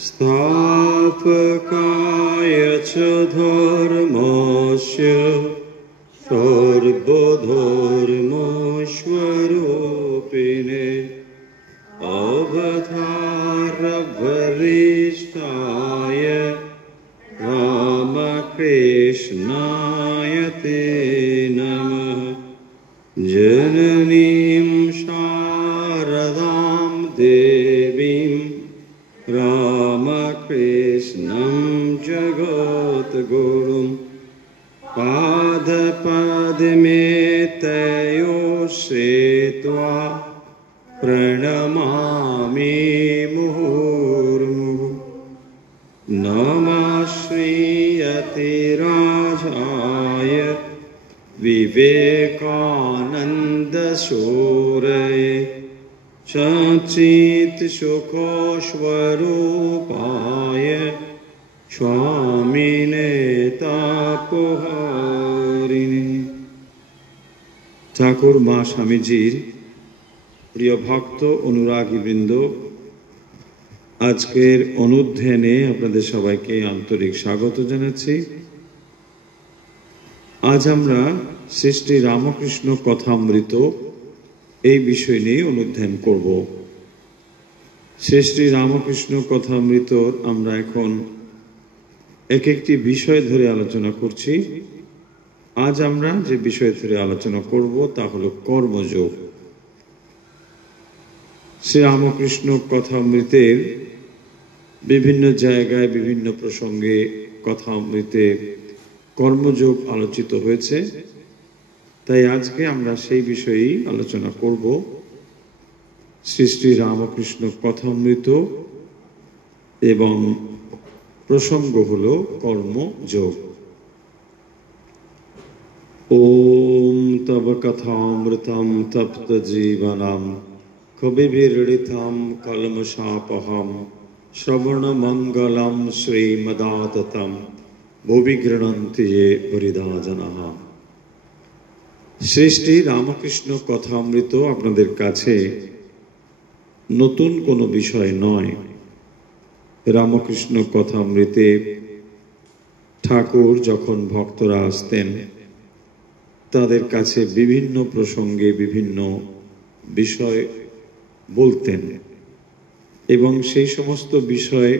स्थापकाय च धर्मस्य सर्वधर्मस्वरूपिणे अवतारवरिष्ठाय रामकृष्णाय ते नमः। जननीं शारदां देवीं रामकृष्णं जगद्गुरुं पादपद्मे तयोः श्रित्वा प्रणमामि मुहुर्मुहुः। नमः श्रीयतिराजाय विवेकानन्दसूरये सच्चित्सुखस्वरूपाय स्वामिने तापहारिणे। ঠাকুর মা স্বামীজির প্রিয় ভক্ত অনুরাগীবৃন্দ, আজকের অনুধ্যানে আপনাদের সবাইকে আন্তরিক স্বাগত জানাচ্ছি। আজ আমরা শ্রী শ্রী রামকৃষ্ণ কথামৃত এই বিষয় নিয়ে অনুধ্যান করব। শ্রী শ্রী রামকৃষ্ণ কথামৃত আমরা এখন এক একটি বিষয় ধরে আলোচনা করছি। আজ আমরা যে বিষয় ধরে আলোচনা করব তা হলো কর্মযোগ। শ্রী রামকৃষ্ণ কথামৃতের বিভিন্ন জায়গায় বিভিন্ন প্রসঙ্গে কথামৃতে কর্মযোগ আলোচিত হয়েছে, তাই আজকে আমরা সেই বিষয়েই আলোচনা করব। শ্রী শ্রী রামকৃষ্ণ কথামৃত এবং প্রসঙ্গ হল কর্মযোগ। ওম তব কথামৃতম তপ্ত জীবনম কবিভিরৃথম কলমশাপহম শ্রবণ মঙ্গলম শ্রীমদাততম ভুবি গৃহন্তি ये হরিদা জনঃ। শ্রী শ্রী রামকৃষ্ণ কথামৃত আপনাদের কাছে নতুন কোনো বিষয় নয়। রামকৃষ্ণ কথামৃতে ঠাকুর যখন ভক্তরা আসতেন তাদের কাছে বিভিন্ন প্রসঙ্গে বিভিন্ন বিষয় বলতেন এবং সেই সমস্ত বিষয়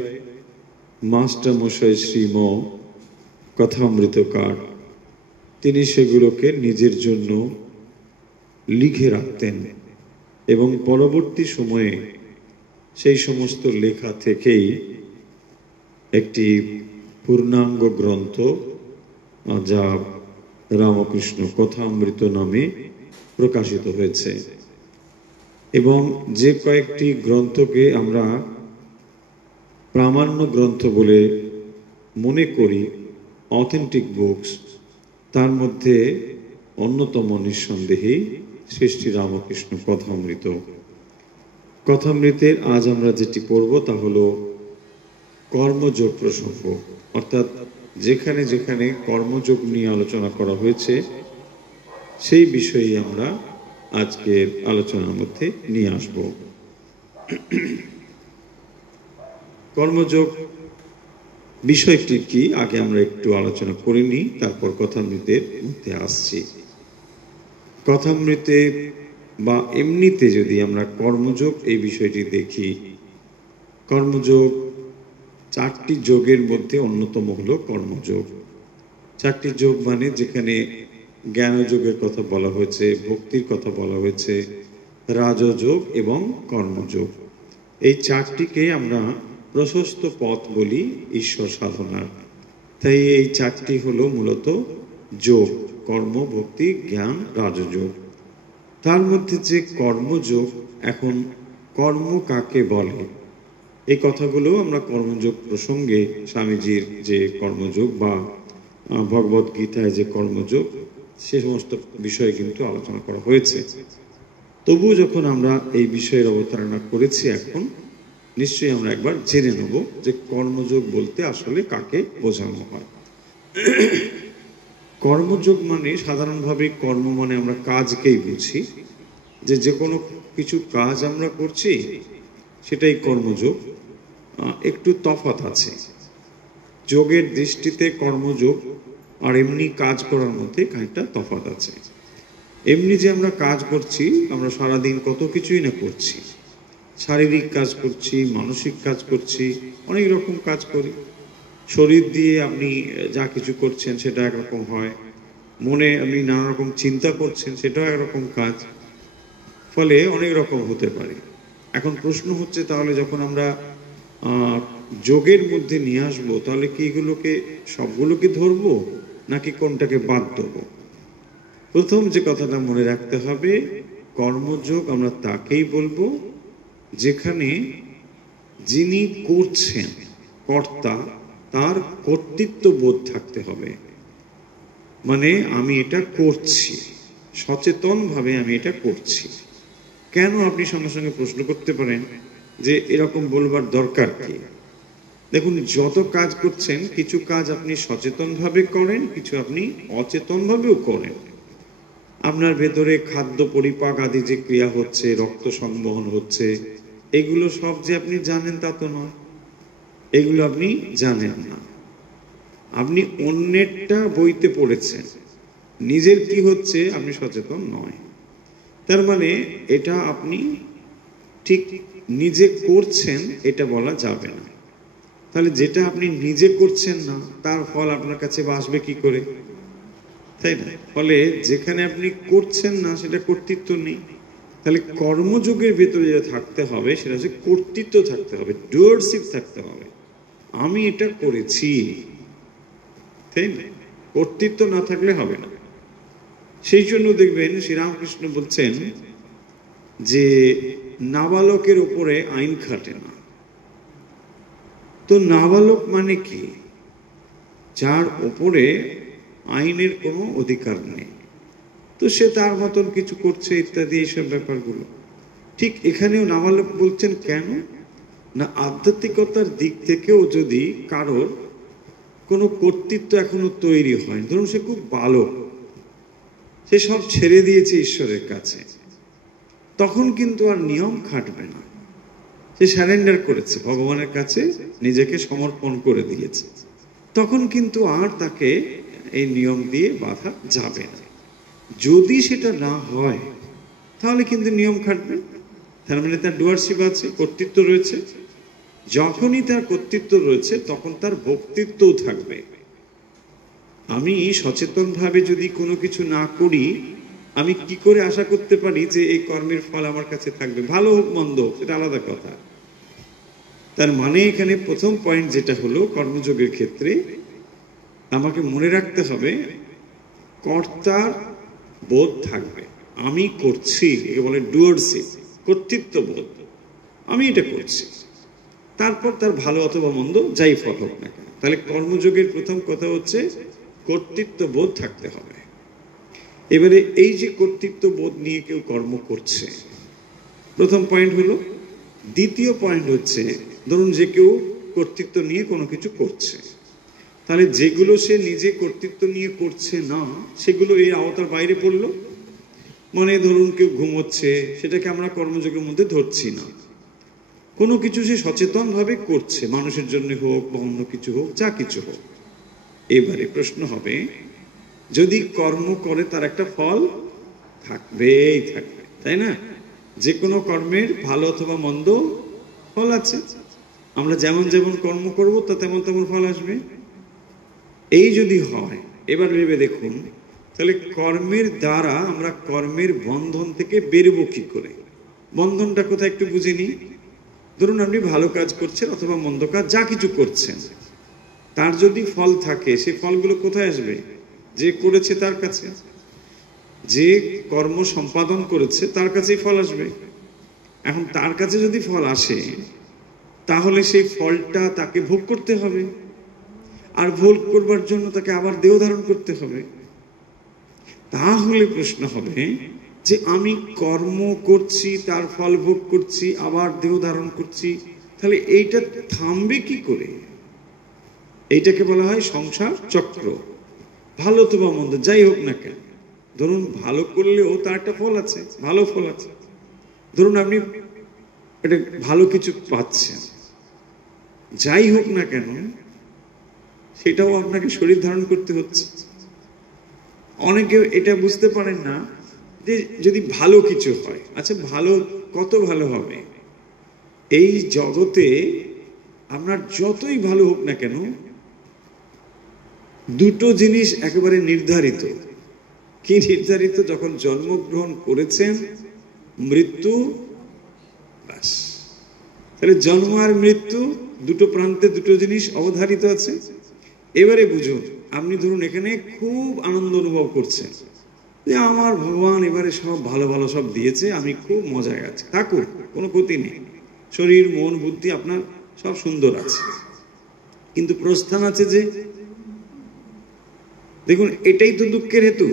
মাস্টারমশাই শ্রীম কথামৃতকার তিনি সেগুলোকে নিজের জন্য লিখে রাখতেন এবং পরবর্তী সময়ে সেই সমস্ত লেখা থেকেই একটি পূর্ণাঙ্গ গ্রন্থ যা রামকৃষ্ণ কথামৃত নামে প্রকাশিত হয়েছে। এবং যে কয়েকটি গ্রন্থকে আমরা প্রামাণ্য গ্রন্থ বলে মনে করি, অথেন্টিক বুকস, তার মধ্যে অন্যতম নিঃসন্দেহেই শ্রী শ্রী রামকৃষ্ণ কথামৃত। কথামৃতের আজ আমরা যেটি পড়ব তা হল কর্মযোগ প্রসঙ্গ, অর্থাৎ যেখানে যেখানে কর্মযোগ নিয়ে আলোচনা করা হয়েছে সেই বিষয়েই আমরা আজকের আলোচনার মধ্যে নিয়ে আসব। কর্মযোগ বিষয়টি কি আগে আমরা একটু আলোচনা করে নিই, তারপর কথামৃতের মধ্যে আসছি। কথামৃতে বা এমনিতে যদি আমরা কর্মযোগ এই বিষয়টি দেখি, কর্মযোগ চারটি যোগের মধ্যে অন্যতম হলো কর্মযোগ। চারটি যোগ মানে যেখানে জ্ঞানযোগের কথা বলা হয়েছে, ভক্তির কথা বলা হয়েছে, রাজযোগ এবং কর্মযোগ। এই চারটিকে আমরা প্রশস্ত পথ বলি ঈশ্বর সাধনার। তাই এই চারটি হলো মূলত যোগ: কর্ম, ভক্তি, জ্ঞান, রাজযোগ। তার মধ্যে যে কর্মযোগ, এখন কর্ম কাকে বলে এই কথাগুলো আমরা কর্মযোগ প্রসঙ্গে স্বামীজির যে কর্মযোগ বা ভগবত গীতায় যে কর্মযোগ সে সমস্ত বিষয়ে কিন্তু আলোচনা করা হয়েছে। তবু যখন আমরা এই বিষয়ের অবতারণা করেছি, এখন নিশ্চয়ই আমরা একবার জেনে নেব যে কর্মযোগ বলতে আসলে কাকে বোঝানো হয়। কর্মযোগ মানে সাধারণভাবে কর্ম মানে আমরা কাজকেই বুঝি, যে যে কোনো কিছু কাজ আমরা করছি সেটাই কর্মযোগ। একটু তফাৎ আছে, যোগের দৃষ্টিতে কর্মযোগ আর এমনি কাজ করার মধ্যে খানিকটা তফাৎ আছে। এমনি যে আমরা কাজ করছি, আমরা সারাদিন কত কিছুই না করছি, শারীরিক কাজ করছি, মানসিক কাজ করছি, অনেক রকম কাজ করি। শরীর দিয়ে আপনি যা কিছু করছেন সেটা একরকম হয়, মনে আপনি নানা রকম চিন্তা করছেন সেটাও একরকম কাজ, ফলে অনেক রকম হতে পারে। এখন প্রশ্ন হচ্ছে, তাহলে যখন আমরা যোগের মধ্যে নিয়ে আসবো, তাহলে কি এগুলোকে সবগুলোকে ধরবো নাকি কোনটাকে বাদ দেবো? প্রথম যে কথাটা মনে রাখতে হবে, কর্মযোগ আমরা তাকেই বলবো যেখানে যিনি করছেন, কর্তা, তার কর্তৃত্ব বোধ থাকতে হবে। মানে আমি এটা করছি, সচেতনভাবে আমি এটা করছি। কেন? আপনি সঙ্গে সঙ্গে প্রশ্ন করতে পারেন যে এরকম বলবার দরকার কি? দেখুন, যত কাজ করছেন, কিছু কাজ আপনি সচেতনভাবে করেন, কিছু আপনি অচেতনভাবেও করেন। আপনার ভেতরে খাদ্য পরিপাক আদি যে ক্রিয়া হচ্ছে, রক্ত সংবহন হচ্ছে, এগুলো সব যে আপনি জানেন তা তো নয়, এগুলো আপনি জানেন না। আপনি অন্যেরটা বইতে পড়েছেন, নিজের কি হচ্ছে আপনি সচেতন নয়। তার মানে এটা আপনি ঠিক নিজে করছেন এটা বলা যাবে না। তাহলে যেটা আপনি নিজে করছেন না, তার ফল আপনার কাছে আসবে কি করে, তাই না? ফলে যেখানে আপনি করছেন না সেটা কর্তৃত্ব নেই। তাহলে কর্মযোগের ভেতরে যেটা থাকতে হবে সেটা হচ্ছে কর্তৃত্ব থাকতে হবে, ডুয়ারশিপ থাকতে হবে। আমি এটা করেছি, তাই না? কর্তৃত্ব না থাকলে হবে না। সেই জন্য দেখবেন শ্রীরামকৃষ্ণ বলছেন যে নাবালকের উপরে আইন খাটে না। তো নাবালক মানে কি? যার উপরে আইনের কোনো অধিকার নেই, তো সে তার মতন কিছু করছে ইত্যাদি, এইসব ব্যাপারগুলো। ঠিক এখানেও নাবালক বলছেন কেন না, আধ্যাত্মিকতার দিক থেকেও যদি কারোর কোনো কর্তৃত্ব এখনো তৈরি হয়, ধরুন সে খুব বালক, সে সব ছেড়ে দিয়েছে ঈশ্বরের কাছে, তখন কিন্তু আর নিয়ম খাটবে না। সে সারেন্ডার করেছে ভগবানের কাছে, নিজেকে সমর্পণ করে দিয়েছে, তখন কিন্তু আর তাকে এই নিয়ম দিয়ে বাধা যাবে না। যদি সেটা না হয় তাহলে কিন্তু নিয়ম খাটবে। তার মানে তার ডুয়ারশিপ আছে, কর্তৃত্ব রয়েছে। যখনই তার কর্তৃত্ব রয়েছে তখন তার ভক্তিত্বও থাকবে। আমি সচেতনভাবে যদি কোনো কিছু না করি, আমি কি করে আশা করতে পারি যে এই কর্মের ফল আমার কাছে থাকবে? ভালো হোক মন্দ হোক সেটা আলাদা কথা। তার মানে এখানে প্রথম পয়েন্ট যেটা হলো, কর্মযোগের ক্ষেত্রে আমাকে মনে রাখতে হবে কর্তার বোধ থাকবে। আমি করছি, একে বলে ডুয়ারশিপ, কর্তৃত্ব বোধ, আমি এটা করছি। তারপর তার ভালো অথবা মন্দ যাই ফল হোক না কেন। তাহলে কর্মযোগের প্রথম কথা হচ্ছে কর্তৃত্ব বোধ থাকতে হবে। এবারে এই যে কর্তৃত্ব বোধ নিয়ে কেউ কর্ম করছে, প্রথম পয়েন্ট হলো। দ্বিতীয় পয়েন্ট হচ্ছে, ধরুন যে কেউ কর্তৃত্ব নিয়ে কোনো কিছু করছে, তাহলে যেগুলো সে নিজে কর্তৃত্ব নিয়ে করছে না সেগুলো এই আওতার বাইরে পড়লো। মানে ধরুন কেউ ঘুমোচ্ছে, সেটাকে আমরা কর্মযোগের মধ্যে ধরছি না। কোনো কিছু সে সচেতনভাবে করছে, মানুষের জন্য হোক বা অন্য কিছু হোক, যা কিছু হোক। এবারে প্রশ্ন হবে, যদি কর্ম করে তার একটা ফল থাকবেই থাকবে, তাই না? যে কোনো কর্মের ভালো অথবা মন্দ ফল আছে। আমরা যেমন যেমন কর্ম করব তা তেমন তেমন ফল আসবে। এই যদি হয়, এবার ভেবে দেখুন, তাহলে কর্মের দ্বারা আমরা কর্মের বন্ধন থেকে বেরোবো কি করে? বন্ধনটা কোথায় একটু বুঝে নিই। ধরুন আপনি ভালো কাজ করছেন অথবা মন্দ কাজ যা কিছু করছেন, তার যদি ফল থাকে, সেই ফলগুলো কোথায় আসবে? যে করেছে তার কাছে, যে কর্ম সম্পাদন করেছে তার কাছেই ফল আসবে। এখন তার কাছে যদি ফল আসে, তাহলে সেই ফলটা তাকে ভোগ করতে হবে, আর ভোগ করবার জন্য তাকে আবার দেহ ধারণ করতে হবে। তাহলে প্রশ্ন হবে যে আমি কর্ম করছি, তার ফল ভোগ করছি, আবার দেহ ধারণ করছি, তাহলে এইটা থামবে কি করে? এইটাকে বলা হয় সংসার চক্র। ভালো অথবা মন্দ যাই হোক না কেন, ধরুন ভালো করলেও তার একটা ফল আছে, ভালো ফল আছে। ধরুন আপনি একটা ভালো কিছু পাচ্ছেন, যাই হোক না কেন সেটাও আপনাকে শরীর ধারণ করতে হচ্ছে। অনেকে এটা বুঝতে পারেন না যে যদি ভালো কিছু হয়, আচ্ছা ভালো কত ভালো হবে? এই জগতে আপনার যতই ভালো হোক না কেন, দুটো জিনিস একেবারে নির্ধারিত। কি নির্ধারিত? যখন জন্মগ্রহণ করেছেন, মৃত্যু, ব্যাস। তাহলে জন্ম আর মৃত্যু দুটো প্রান্তে দুটো জিনিস অবধারিত আছে। এবারে বুঝুন, আপনি ধরুন এখানে খুব আনন্দ অনুভব করছেন যে আমার ভগবান এবারে সব ভালো ভালো সব দিয়েছে, আমি খুব মজায় আছি, থাকুক, কোনো ক্ষতি নেই, শরীর মন বুদ্ধি আপনার সব সুন্দর আছে। কিন্তু প্রস্থান আছে যে, দেখুন এটাই তো দুঃখের হেতু,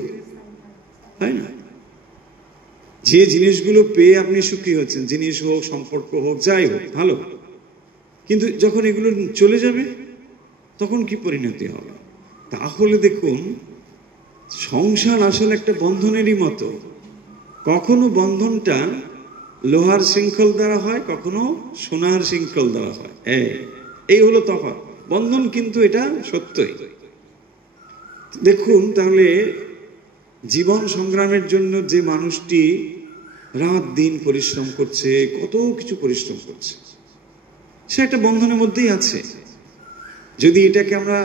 তাই না? যে জিনিসগুলো পেয়ে আপনি সুখী হচ্ছেন, জিনিস হোক, সম্পর্ক হোক, যাই হোক ভালো, কিন্তু যখন এগুলো চলে যাবে তখন কি পরিণতি হবে? তাহলে দেখুন, সংসার আসলে একটা বন্ধনেরই মতো। কখনো বন্ধনটা লোহার শৃঙ্খল দ্বারা হয়, কখনো সোনার শৃঙ্খল দ্বারা হয়। এই হলো তফাৎ। বন্ধন কিন্তু এটা সত্যই। দেখুন তাহলে জীবন সংগ্রামের জন্য যে মানুষটি রাত দিন পরিশ্রম করছে, কত কিছু পরিশ্রম করছে, সে একটা বন্ধনের মধ্যেই আছে। যদি এটাকে আমরা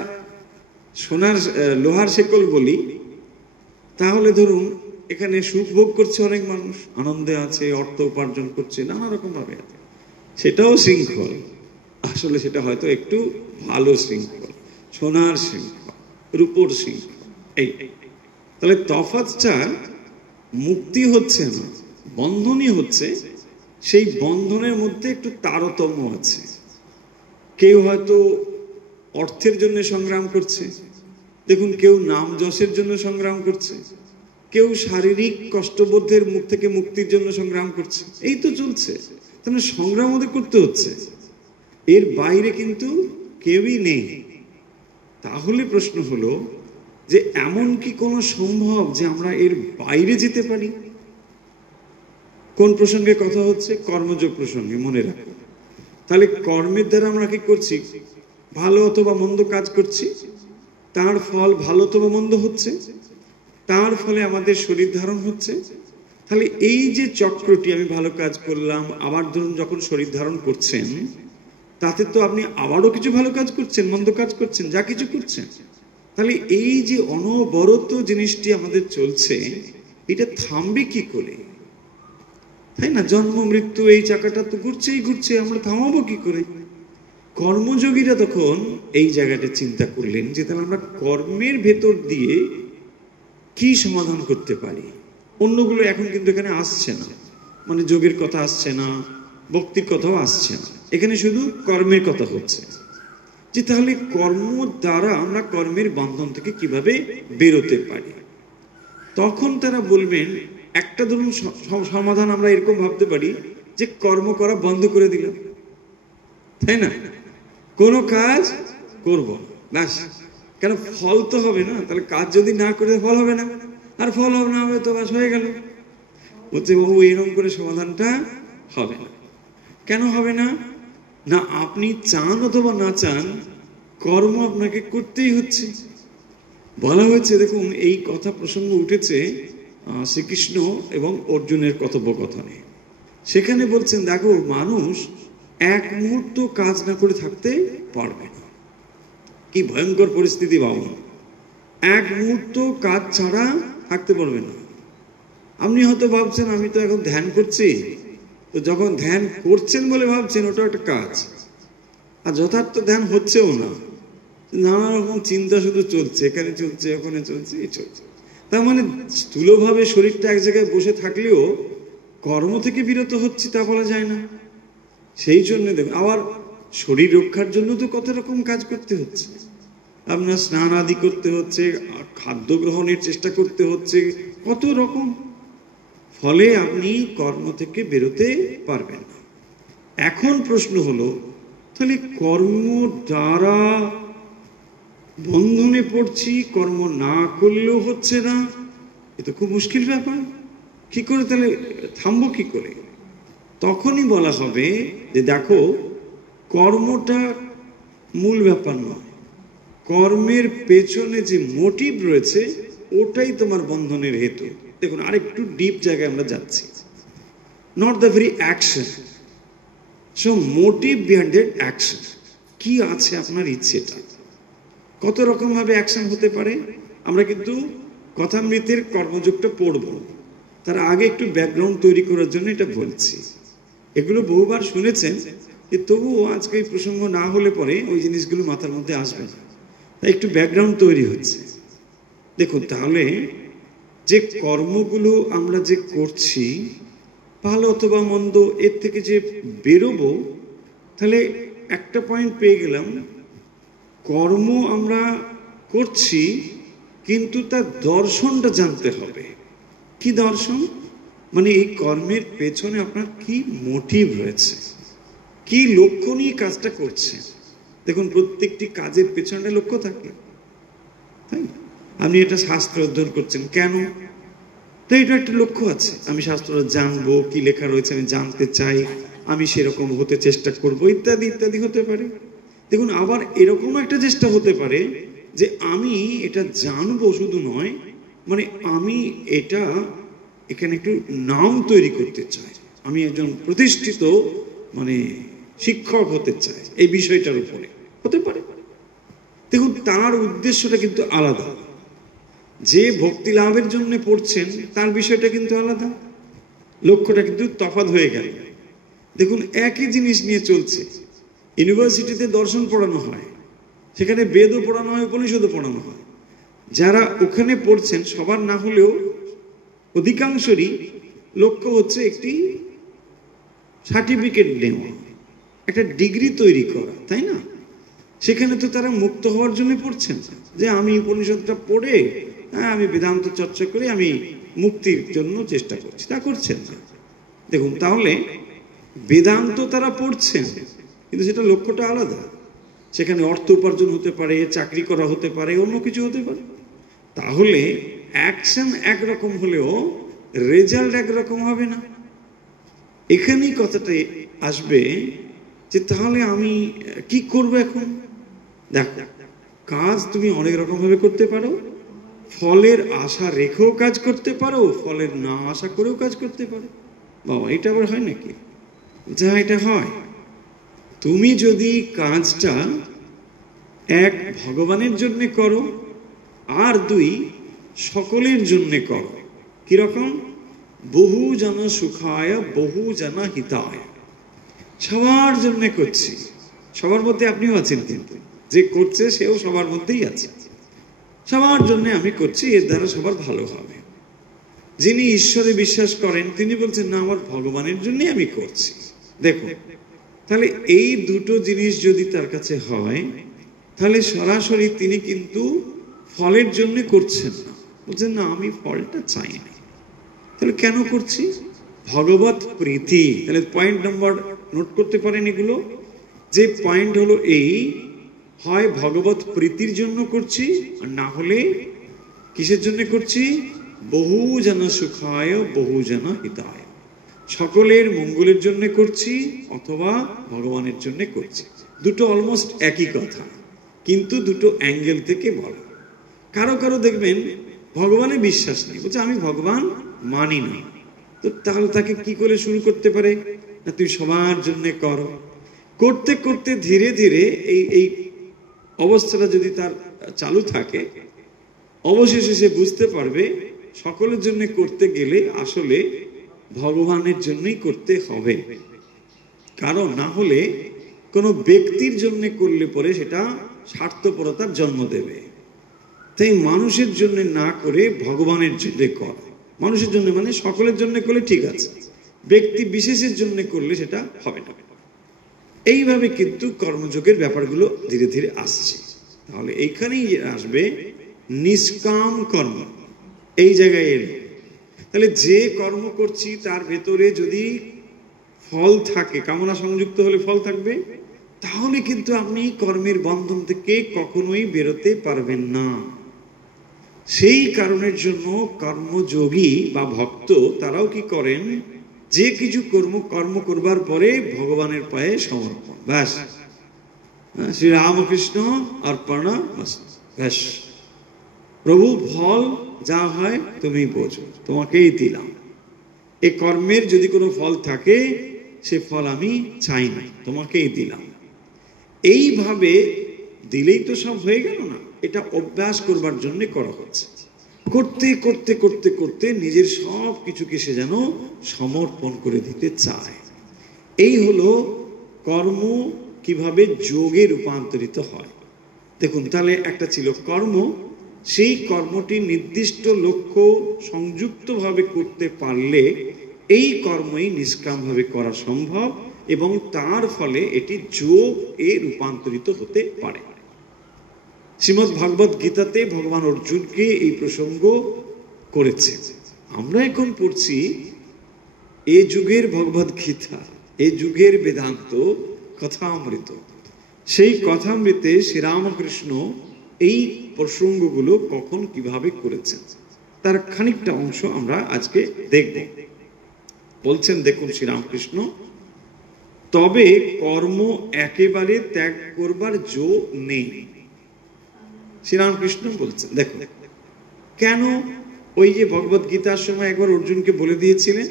লোহার শেকল বলি, তাহলে ধরুন এখানে সুখ ভোগ করছে অনেক মানুষ, আনন্দে আছে, অর্থ উপার্জন করছে, নানা রকম ভাবে আছে, সেটাও শৃঙ্খল। আসলে সেটা হয়তো একটু ভালো শৃঙ্খল, সোনার শৃঙ্খল, রূপোর শৃঙ্খল। এই তাহলে তফাৎটা মুক্তি হচ্ছে না, বন্ধনই হচ্ছে। সেই বন্ধনের মধ্যে একটু তারতম্য আছে। কেউ হয়তো অর্থের জন্য সংগ্রাম করছে, দেখুন কেউ নাম যশের জন্য সংগ্রাম করছে, কেউ শারীরিক কষ্টবোধের মুখ থেকে মুক্তির জন্য সংগ্রাম করছে। এই তো চলছে। তাহলে সংগ্রাম ওদের করতে হচ্ছে, এর বাইরে কিন্তু কেউই নেই। তাহলে প্রশ্ন হলো যে এমন কি কোনো সম্ভব যে আমরা এর বাইরে যেতে পারি? কোন প্রসঙ্গে কথা হচ্ছে? কর্মযোগ প্রসঙ্গে, মনে রাখো। তাহলে কর্মের দ্বারা আমরা কি করছি? ভালো অথবা মন্দ কাজ করছি, তার ফল ভালো অথবা মন্দ হচ্ছে, তার ফলে আমাদের শরীর ধারণ হচ্ছে। তাহলে এই যে চক্রটি, আমি ভালো কাজ করলাম, আবার ধরুন যখন শরীর ধারণ করছেন, তাতে তো আপনি আবারও কিছু ভালো কাজ করছেন, মন্দ কাজ করছেন, যা কিছু করছেন। তাহলে এই যে অনবরত জিনিসটি আমাদের চলছে, এটা থামবে কি করে? তাই না? জন্ম মৃত্যু এই চাকাটা তো ঘুরছেই ঘুরছে, আমরা থামাবো কি করে? কর্মযোগীরা তখন এই জায়গাটা চিন্তা করলেন যে তাহলে আমরা কর্মের ভেতর দিয়ে কি সমাধান করতে পারি। অন্যগুলো এখন কিন্তু এখানে আসছে না, মানে যোগের কথা আসছে না, ভক্তির কথাও আসছে না, এখানে শুধু কর্মের কথা হচ্ছে। যে তাহলে কর্ম দ্বারা আমরা কর্মের বন্ধন থেকে কিভাবে বেরোতে পারি। তখন তারা বলবেন, একটা ধরুন সমাধান আমরা এরকম ভাবতে পারি যে কর্ম করা বন্ধ করে দিলাম, তাই না? কোনো কাজ করব না, কেন? ফল তো হবে না। তাহলে কাজ যদি না করে ফল হবে না, আর ফল হবে না, হবে তো বাস হয়ে গেল। বলছে বাবু এরকম করে সমাধানটা হবে না। কেন হবে না? না আপনি চান অথবা না চান, কর্ম আপনাকে করতেই হচ্ছে। বলা হয়েছে, দেখুন এই কথা প্রসঙ্গ উঠেছে শ্রীকৃষ্ণ এবং অর্জুনের কথোপকথনে। সেখানে বলছেন, দেখো মানুষ এক মুহূর্ত কাজ না করে থাকতে পারবে না। কি ভয়ঙ্কর পরিস্থিতি ভাবুন, এক মুহূর্ত কাজ ছাড়া থাকতে পারবে না। আপনি হয়তো ভাবছেন আমি তো এখন ধ্যান করছি, তো যখন ধ্যান করছেন বলে ভাবছেন ওটা একটা কাজ, আর যথার্থ ধ্যান হচ্ছেও না, নানা রকম চিন্তা শুধু চলছে, এখানে চলছে, ওখানে চলছে, এই চলছে। তার মানে স্থূলভাবে শরীরটা এক জায়গায় বসে থাকলেও কর্ম থেকে বিরত হচ্ছে তা বলা যায় না। সেই জন্য দেখুন, আবার শরীর রক্ষার জন্য তো কত রকম কাজ করতে হচ্ছে। আপনার স্নান আদি করতে হচ্ছে, খাদ্য গ্রহণের চেষ্টা করতে হচ্ছে, কত রকম। ফলে আপনি কর্ম থেকে বেরোতে পারবেন না। এখন প্রশ্ন হলো, তাহলে কর্ম দ্বারা বন্ধনে পড়ছি, কর্ম না করলেও হচ্ছে না, তো খুব মুশকিল ব্যাপার। কি করে তাহলে থামবো কি করে? তখনই বলা হবে যে দেখো, কর্মটা মূল ব্যাপার নয়, কর্মের পেছনে যে মোটিভ রয়েছে ওটাই তোমার বন্ধনের হেতু। দেখুন, আরেকটু ডিপ জায়গায় আমরা যাচ্ছি। Not the very action, so motive behind that action. কি আছে আপনার ইচ্ছেটা? কত রকম ভাবে অ্যাকশন হতে পারে। আমরা কিন্তু কথামৃতের কর্মযোগটা পড়ব, তার আগে একটু ব্যাকগ্রাউন্ড তৈরি করার জন্য এটা বলছি। এগুলো বহুবার শুনেছেন, তবুও আজকে এই প্রসঙ্গ না হলে পরে ওই জিনিসগুলো মাথার মধ্যে আসবে না, তাই একটু ব্যাকগ্রাউন্ড তৈরি হচ্ছে। দেখুন, তাহলে যে কর্মগুলো আমরা যে করছি, ভালো অথবা মন্দ, এর থেকে যে বেরোবো, তাহলে একটা পয়েন্ট পেয়ে গেলাম। কর্ম আমরা করছি, কিন্তু তার দর্শনটা জানতে হবে। কি দর্শন? মানে এই কর্মের পেছনে আপনার কি মোটিভ রয়েছে, কি লক্ষ্য নিয়ে কাজটা করছে। দেখুন, প্রত্যেকটি কাজের পেছনে লক্ষ্য থাকে, তাই না? আপনি এটা শাস্ত্র অধ্যয়ন করছেন কেন? তো এটা একটা লক্ষ্য আছে, আমি শাস্ত্রটা জানবো, কি লেখা রয়েছে আমি জানতে চাই, আমি সেরকম হতে চেষ্টা করব, ইত্যাদি ইত্যাদি হতে পারে। দেখুন, আবার এরকম একটা চেষ্টা হতে পারে যে আমি এটা জানবো, শুধু নয়, মানে আমি এটা এখানে একটু নাম তৈরি করতে চাই, আমি একজন প্রতিষ্ঠিত মানে শিক্ষক হতে চাই এই বিষয়টার উপরে, হতে পারে। দেখুন, তার উদ্দেশ্যটা কিন্তু আলাদা। যে ভক্তি লাভের জন্য পড়ছেন তার বিষয়টা কিন্তু আলাদা, লক্ষ্যটা কিন্তু তফাৎ হয়ে গেল। দেখুন, একই জিনিস নিয়ে চলছে। ইউনিভার্সিটিতে দর্শন পড়ানো হয়, সেখানে বেদও পড়ানো হয়, উপনিষদও পড়ানো হয়। যারা ওখানে পড়ছেন সবার না হলেও অধিকাংশরই লক্ষ্য হচ্ছে একটি সার্টিফিকেট নেওয়া, একটা ডিগ্রি তৈরি করা, তাই না? সেখানে তো তারা মুক্ত হওয়ার জন্য পড়ছেন যে আমি উপনিষদটা পড়ে আমি বেদান্ত চর্চা করে আমি মুক্তির জন্য চেষ্টা করছি, তা করছেন না। দেখুন, তাহলে বেদান্ত তারা পড়ছেন, কিন্তু সেটা লক্ষ্যটা আলাদা। সেখানে অর্থ উপার্জন হতে পারে, চাকরি করা হতে পারে, অন্য কিছু হতে পারে। তাহলে অ্যাকশন একরকম হলেও রেজাল্ট একরকম হবে না। এখানেই কথাটা আসবে যে তাহলে আমি কি করব এখন? দেখো, কাজ তুমি অনেক রকম ভাবে করতে পারো। ফলের আশা রেখেও কাজ করতে পারো, ফলের না আশা করেও কাজ করতে পারো। বাবা, এটা আবার হয় নাকি? যা, এটা হয়। তুমি যদি কাজটা এক ভগবানের জন্য করো, আর দুই সকলের জন্য করো। কিরকম? বহু জন সুখায় বহু জন হিতায়। সবার জন্য করছি, সবার মধ্যে আপনিও আছেন, কিন্তু যে করছে সেও সবার মধ্যেই আছে। সবার জন্য আমি করছি, এর দ্বারা সবার ভালো হবে। যিনি ঈশ্বরে বিশ্বাস করেন তিনি বলছেন না, আমার ভগবানের জন্যই আমি করছি। দেখো, তাহলে এই দুটো জিনিস যদি তার কাছে হয়, তাহলে সরাসরি তিনি কিন্তু ফলের জন্য করছেন না, বলছেন না আমি ফলটা চাই না। তাহলে কেন করছি? ভগবত প্রীতি। তাহলে পয়েন্ট নাম্বার নোট করতে পারেন এগুলো। যে পয়েন্ট হলো এই, হয় ভগবত প্রীতির জন্য করছি, আর না হলে কিসের জন্য করছি? বহু জন সুখায় বহু জন হিতায়। সকলের মঙ্গলের জন্য করছি অথবা ভগবানের জন্য করছি। দুটো অলমোস্ট একই কথা, কিন্তু দুটো অ্যাঙ্গেল থেকে বলা। কারো কারো দেখবেন ভগবানে বিশ্বাস নেই, বলছে আমি ভগবান মানি না। তো তাহলে তাকে কি করে শুরু করতে পারে? না, তুই সবার জন্য করো। করতে করতে ধীরে ধীরে এই অবস্থাটা যদি তার চালু থাকে, অবশেষে সে বুঝতে পারবে সকলের জন্য করতে গেলে আসলে ভগবানের জন্যই করতে হবে। কারণ না হলে কোনো ব্যক্তির জন্য করলে পরে সেটা স্বার্থপরতার জন্ম দেবে। তাই মানুষের জন্য না করে ভগবানের জন্য কর। মানুষের জন্য মানে সকলের জন্য করলে ঠিক আছে, ব্যক্তি বিশেষের জন্য করলে সেটা হবে না। এইভাবে কিন্তু কর্মযোগের ব্যাপারগুলো ধীরে ধীরে আসছে। তাহলে এইখানেই আসবে নিষ্কাম কর্ম, এই জায়গায় এর। তাহলে যে কর্ম করছি তার ভেতরে যদি ফল থাকে, কামনা সংযুক্ত হলে ফল থাকবে, তাহলে কিন্তু আপনি কর্মের বন্ধন থেকে কখনোই বেরোতে পারবেন না। সেই কারণের জন্য কর্মযোগী বা ভক্ত তারাও কি করেন, যে কিছু কর্ম করবার পরে ভগবানের পায়ে সমর্পণ, ব্যাস, শ্রী রামকৃষ্ণ অর্পণ, ব্যাস, প্রভু ফল যা হয় তুমি বোঝো, তোমাকেই দিলাম। এই কর্মের যদি কোনো ফল থাকে সে ফল আমি চাই না, তোমাকেই দিলাম। এইভাবে দিলেই তো সব হয়ে গেল না, এটা অভ্যাস করবার জন্য করা হচ্ছে। করতে করতে করতে করতে নিজের সব কিছুকে সে যেন সমর্পণ করে দিতে চায়। এই হলো কর্ম কিভাবে যোগে রূপান্তরিত হয়। দেখুন, তাহলে একটা ছিল কর্ম, সেই কর্মটি নির্দিষ্ট লক্ষ্য সংযুক্তভাবে করতে পারলে এই কর্মই নিষ্কামভাবে করা সম্ভব এবং তার ফলে এটি যোগ এ রূপান্তরিত হতে পারে। শ্রীমদ্ ভগবত গীতাতে ভগবান অর্জুনকে এই প্রসঙ্গ করেছে। আমরা এখন পড়ছি এ যুগের ভগবত গীতা, এ যুগের বেদান্ত কথামৃত। সেই কথামৃতে শ্রীরামকৃষ্ণ এই প্রসঙ্গগুলো কখন কিভাবে করেছেন তার খানিকটা অংশ আমরা আজকে দেখব। বলছেন, দেখুন শ্রীরামকৃষ্ণ, তবে কর্ম একেবারে ত্যাগ করবার জো নেই। শ্রীরামকৃষ্ণ বলছেন, দেখুন কেন, ওই যে ভগবত গীতার সময় একবার অর্জুনকে বলে দিয়েছিলেন,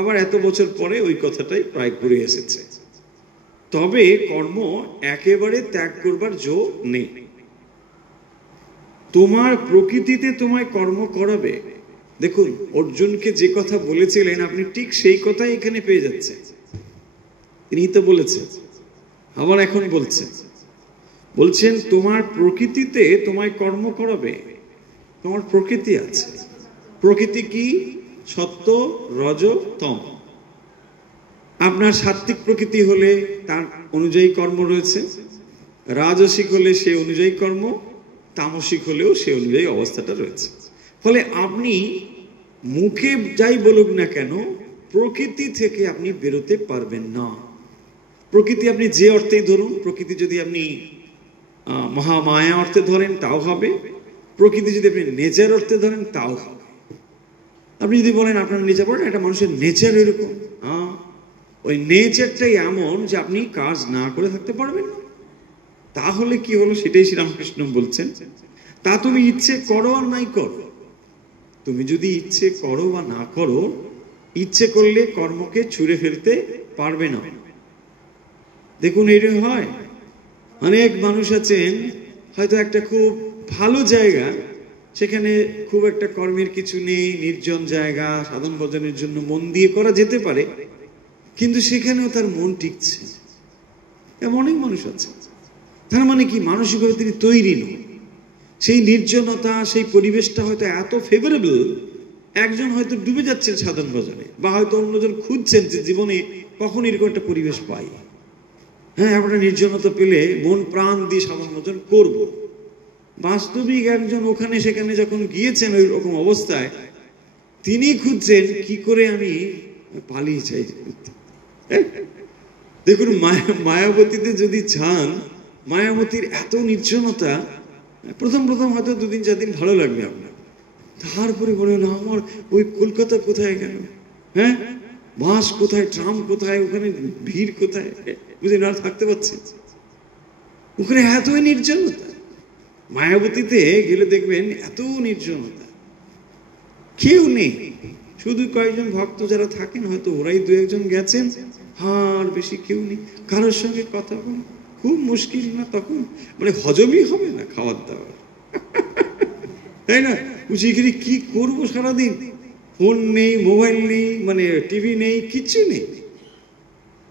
আবার এত বছর পরে ওই কথাটাই প্রায় ঘুরে এসেছে। তবে কর্ম একেবারে ত্যাগ করবার জো নেই। তোমার প্রকৃতিতে তোমায় কর্ম করাবে। দেখুন, অর্জুনকে যে কথা বলেছিলেন আপনি ঠিক সেই কথাই এখানে পেয়ে যাচ্ছেন। তিনি তো বলেছেন, আবার এখন বলছেন তোমার প্রকৃতিতে তোমায় কর্ম করাবে। তোমার প্রকৃতি আছে। প্রকৃতি কি? সত্য, রজ, তম। আপনার সাত্ত্বিক প্রকৃতি হলে তার অনুযায়ী কর্ম রয়েছে, রাজসিক হলে সে অনুযায়ী কর্ম, তামসিক হলেও সে অনুযায়ী অবস্থাটা রয়েছে। ফলে আপনি মুখে যাই বলুক না কেন, প্রকৃতি থেকে আপনি বেরোতে পারবেন না। প্রকৃতি আপনি যে অর্থেই ধরুন, প্রকৃতি যদি আপনি মহামায়া অর্থে ধরেন তাও হবে, প্রকৃতি যদি আপনি নেচার অর্থে ধরেন তাও হবে। আপনি যদি বলেন আপনার নেচার বলেন, একটা মানুষের নেচার এরকম, ওই নেচারটাই এমন যে আপনি কাজ না করে থাকতে পারবেন না। তাহলে কি হলো সেটাই শ্রীরামকৃষ্ণ বলছেন, তা তুমি ইচ্ছে করো আর নাই করো। তুমি যদি ইচ্ছে করো বা না করো, ইচ্ছে করলে কর্মকে ছুঁড়ে ফেলতে পারবে না। দেখুন, এটা হয়, অনেক মানুষ আছেন হয়তো একটা খুব ভালো জায়গা, সেখানে খুব একটা কর্মের কিছু নেই, নির্জন জায়গা, সাধন ভজনের জন্য মন দিয়ে করা যেতে পারে, কিন্তু সেখানেও তার মন টিকছে। এমন অনেক মানুষ আছে। তার মানে কি, মানসিকভাবে তিনি তৈরি নন। সেই নির্জনতা, সেই পরিবেশটা হয়তো এত ফেভারেবল, একজন হয়তো ডুবে যাচ্ছেন সাধন ভজনে, বা হয়তো অন্যজন খুঁজছেন যে জীবনে কখন এরকম একটা পরিবেশ পাই, হ্যাঁ একটা নির্জনতা পেলে মন প্রাণ দিয়ে সাধন ভজন করব। বাস্তবিক একজন ওখানে সেখানে যখন গিয়েছেন ওই রকম অবস্থায়, তিনি খুঁজছেন কি করে আমি পালিয়ে চাই। দেখুন, মায়াবতীতে যদি যান, মায়াবতীর এত নির্জনতা, প্রথম হয়তো 2-4 দিন ভালো লাগবে আপনার, তারপরে বলে না আমার ওই কলকাতা কোথায় গেল, হ্যাঁ বাস কোথায়, ট্রাম কোথায়, ওখানে ভিড় কোথায়, বুঝে না থাকতে পারছি। ওখানে এতই নির্জনতা। মায়াবতীতে গেলে দেখবেন এত নির্জনতা, কেউ নেই, শুধু কয়েকজন ভক্ত যারা থাকেন, হয়তো ওরাই 2-1 জন গেছেন, আর বেশি কেউ নেই। কারোর সঙ্গে কথা বলে খুব মুশকিল না, তখন মানে হজমই হবে না খাওয়ার দাওয়ার, তাই না? বুঝিয়ে কি করবো সারাদিন, ফোন নেই, মোবাইল নেই, মানে টিভি নেই, কিচ্ছু নেই,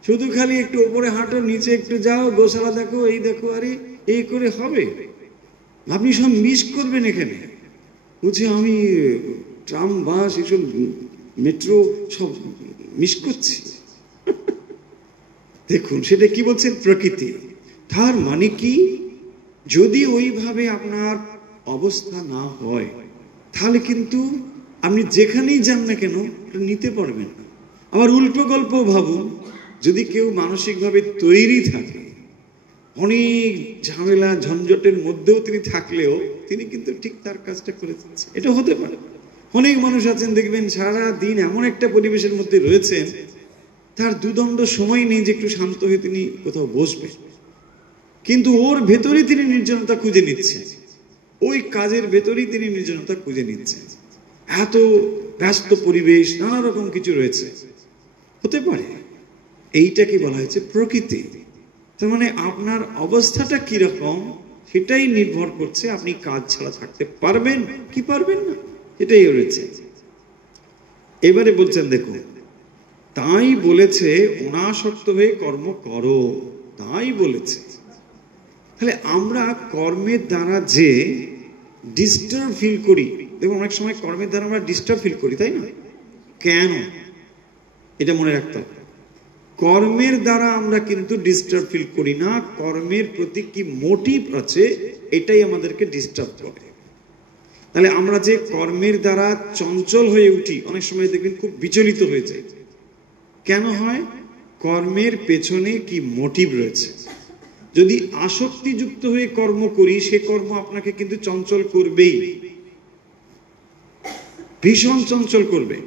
শুধু খালি একটু ওপরে হাঁটো, নিচে একটু যাও, গোশালা দেখো, এই দেখো, আরে এই করে হবে? আপনি সব মিস করবেন এখানে। বুঝছি আমি ট্রাম, বাস, এসব মেট্রো সব মিস করছি। দেখুন, সেটা কি বলছেন, প্রকৃতি। তার মানে কি, যদি ওইভাবে আপনার অবস্থা না হয়, তাহলে কিন্তু আপনি যেখানেই যান না কেন নিতে পারবেন না। আবার উল্টো গল্প ভাবুন, যদি কেউ মানসিকভাবে তৈরি থাকে, অনেক ঝামেলা ঝঞ্ঝটের মধ্যেও তিনি থাকলেও তিনি কিন্তু ঠিক তার কাজটা করে যাচ্ছেন। এটা হতে পারে। অনেক মানুষ আছেন দেখবেন সারা দিন এমন একটা পরিবেশের মধ্যে রয়েছেন, তার দুদণ্ড সময় নেই যে একটু শান্ত হয়ে তিনি কোথাও বসবেন, কিন্তু ওর ভেতরে তিনি নির্জনতা খুঁজে নিচ্ছেন, ওই কাজের ভেতরেই তিনি নির্জনতা খুঁজে নিচ্ছেন। এত ব্যস্ত পরিবেশ, নানা রকম কিছু রয়েছে, হতে পারে। এইটাকে বলা হয়েছে প্রকৃতি। তার মানে আপনার অবস্থাটা কিরকম সেটাই নির্ভর করছে আপনি কাজ ছাড়া থাকতে পারবেন কি পারবেন না, এটাই রয়েছে। এবারে বলছেন দেখুন, তাই বলেছে অনাসক্ত হয়ে কর্ম করো, তাই বলেছে। তাহলে আমরা কর্মের দ্বারা যে ডিস্টার্ব ফিল করি, দেখুন অনেক সময় কর্মের দ্বারা আমরা ডিস্টার্ব ফিল করি, তাই না? কেন? এটা মনে রাখতে হবে। কর্মের দ্বারা আমরা কিন্তু ডিস্টার্ব ফিল করি না, কর্মের প্রতি কি মোটিভ আছে এটাই আমাদেরকে ডিস্টার্ব করে। তাহলে আমরা যে কর্মের দ্বারা চঞ্চল হয়ে উঠি, অনেক সময় দেখবেন খুব বিচলিত হয়ে যায়, কেন হয়? কর্মের পেছনে কি মোটিভ রয়েছে। যদি আসক্তিযুক্ত হয়ে কর্ম করি, সে কর্ম আপনাকে কিন্তু চঞ্চল করবেই, ভীষণ চঞ্চল করবে।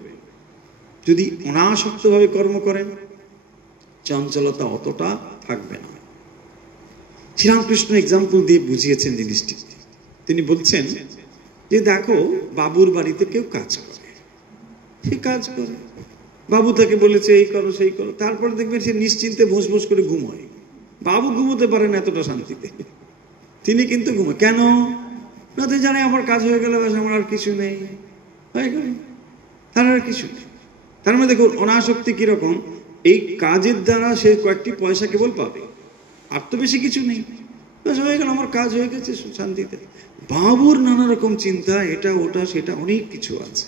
যদি অনাসক্ত ভাবে কর্ম করেন, চঞ্চলতা অতটা থাকবে না। শ্রীরামকৃষ্ণ এক্সাম্পল দিয়ে বুঝিয়েছেন জিনিসটি। তিনি বলছেন যে দেখো, বাবুর বাড়িতে কেউ কাজ করে, সে কাজ করে, বাবু তাকে বলেছে এই করো সেই করো, তারপর দেখবেন সে নিশ্চিন্তে ভোঁস ভোঁস করে ঘুমায়। বাবু ঘুমোতে পারেন এতটা শান্তিতে, তিনি কিন্তু ঘুমায়। কেন? না, তুই জানে আমার কাজ হয়ে গেল, ব্যাস, আমার আর কিছু নেই, হয়ে গেল, তার আর কিছু নেই। তার মানে দেখুন অনাসক্তি কিরকম, এই কাজের দ্বারা সে কয়েকটি পয়সা কেবল পাবে, আর তো বেশি কিছু নেই, ব্যাস হয়ে গেল, আমার কাজ হয়ে গেছে শান্তিতে। বাবুর নানা রকম চিন্তা, এটা ওটা সেটা অনেক কিছু আছে,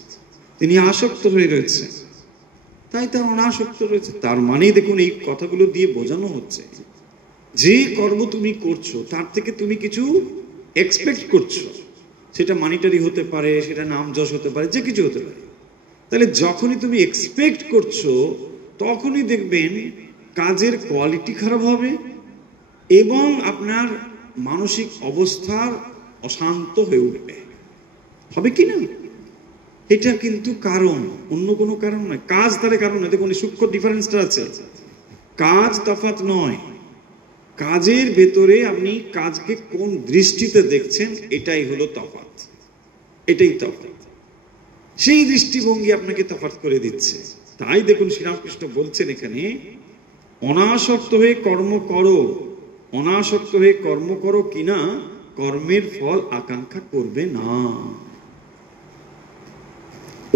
তিনি আসক্ত হয়ে রয়েছে, তাই তার অনাসক্ত রয়েছে। তার মানেই দেখুন এই কথাগুলো দিয়ে বোঝানো হচ্ছে যে কর্ম তুমি করছো তার থেকে তুমি কিছু এক্সপেক্ট করছো, সেটা মানিটারি হতে পারে, সেটা নাম যশ হতে পারে, যে কিছু হতে পারে। তাহলে যখনই তুমি এক্সপেক্ট করছো তখনই দেখবেন কাজের কোয়ালিটি খারাপ হবে এবং আপনার মানসিক অবস্থার অশান্ত হয়ে উঠবে, হবে কি না? এটা কিন্তু কারণ, অন্য কোনো কারণ নয়। কাজ তার কারণ নয়। দেখুন সূক্ষ্ম ডিফারেন্সটা আছে, কাজ তফাৎ নয়, কাজের ভেতরে আপনি কাজকে কোন দৃষ্টিতে দেখছেন এটাই হলো তফাৎ, এটাই তফাৎ। সেই দৃষ্টিভঙ্গি আপনাকে তফাৎ করে দিচ্ছে। তাই দেখুন শ্রীরামকৃষ্ণ বলছেন এখানে, অনাসক্ত হয়ে কর্ম করো, অনাসক্ত হয়ে কর্ম করো কিনা কর্মের ফল আকাঙ্ক্ষা করবে না।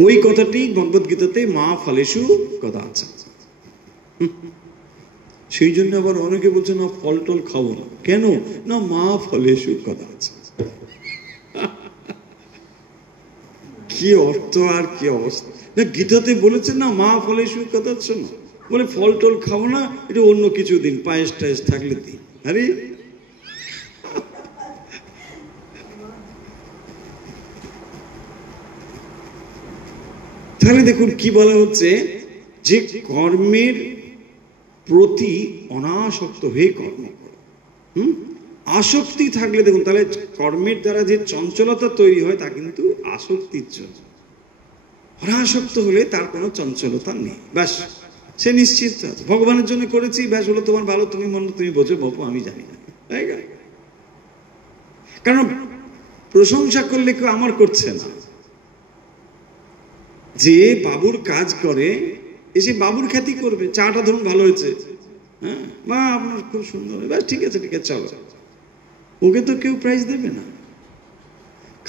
ওই কথাটি ভগবদ্গীতাতে মা ফলেষু কদাচন। সেই জন্য আবার অনেকে বলছে না ফল টল খাবো না, কেন না মা ফলেষু কদাচন। কি অর্থ আর কি অবস্থা! না গীতাতে বলেছেন না মা ফলেষু কদাচন, বলে ফল টল খাবো না, এটা অন্য কিছু দিন, পায়েস টায়েস থাকলে দিন। আরে তাহলে দেখুন কি বলা হচ্ছে, যে কর্মের প্রতি অনাসক্ত হয়ে কর্ম করো। আসক্তি থাকলে দেখুন, তাহলে কর্মের দ্বারা যে চঞ্চলতা তৈরি হয় তা কিন্তু আসক্তির জন্য। অনাসক্ত হলে তার কোনো চঞ্চলতা নেই, ব্যাস সে নিশ্চিত আছে, ভগবানের জন্য করেছি, ব্যাস হলো তোমার ভালো, তুমি মনে তুমি বোঝো, বাবু আমি জানি না। কারণ প্রশংসা করলে কেউ আমার করছে না। যে বাবুর কাজ করে এসে বাবুর খ্যাতি করবে, চাটা ধরুন ভালো হয়েছে, হ্যাঁ মা আপনার খুব সুন্দর, ব্যাস ঠিক আছে ঠিক আছে চলো, ওকে তো কেউ প্রাইজ দেবে না।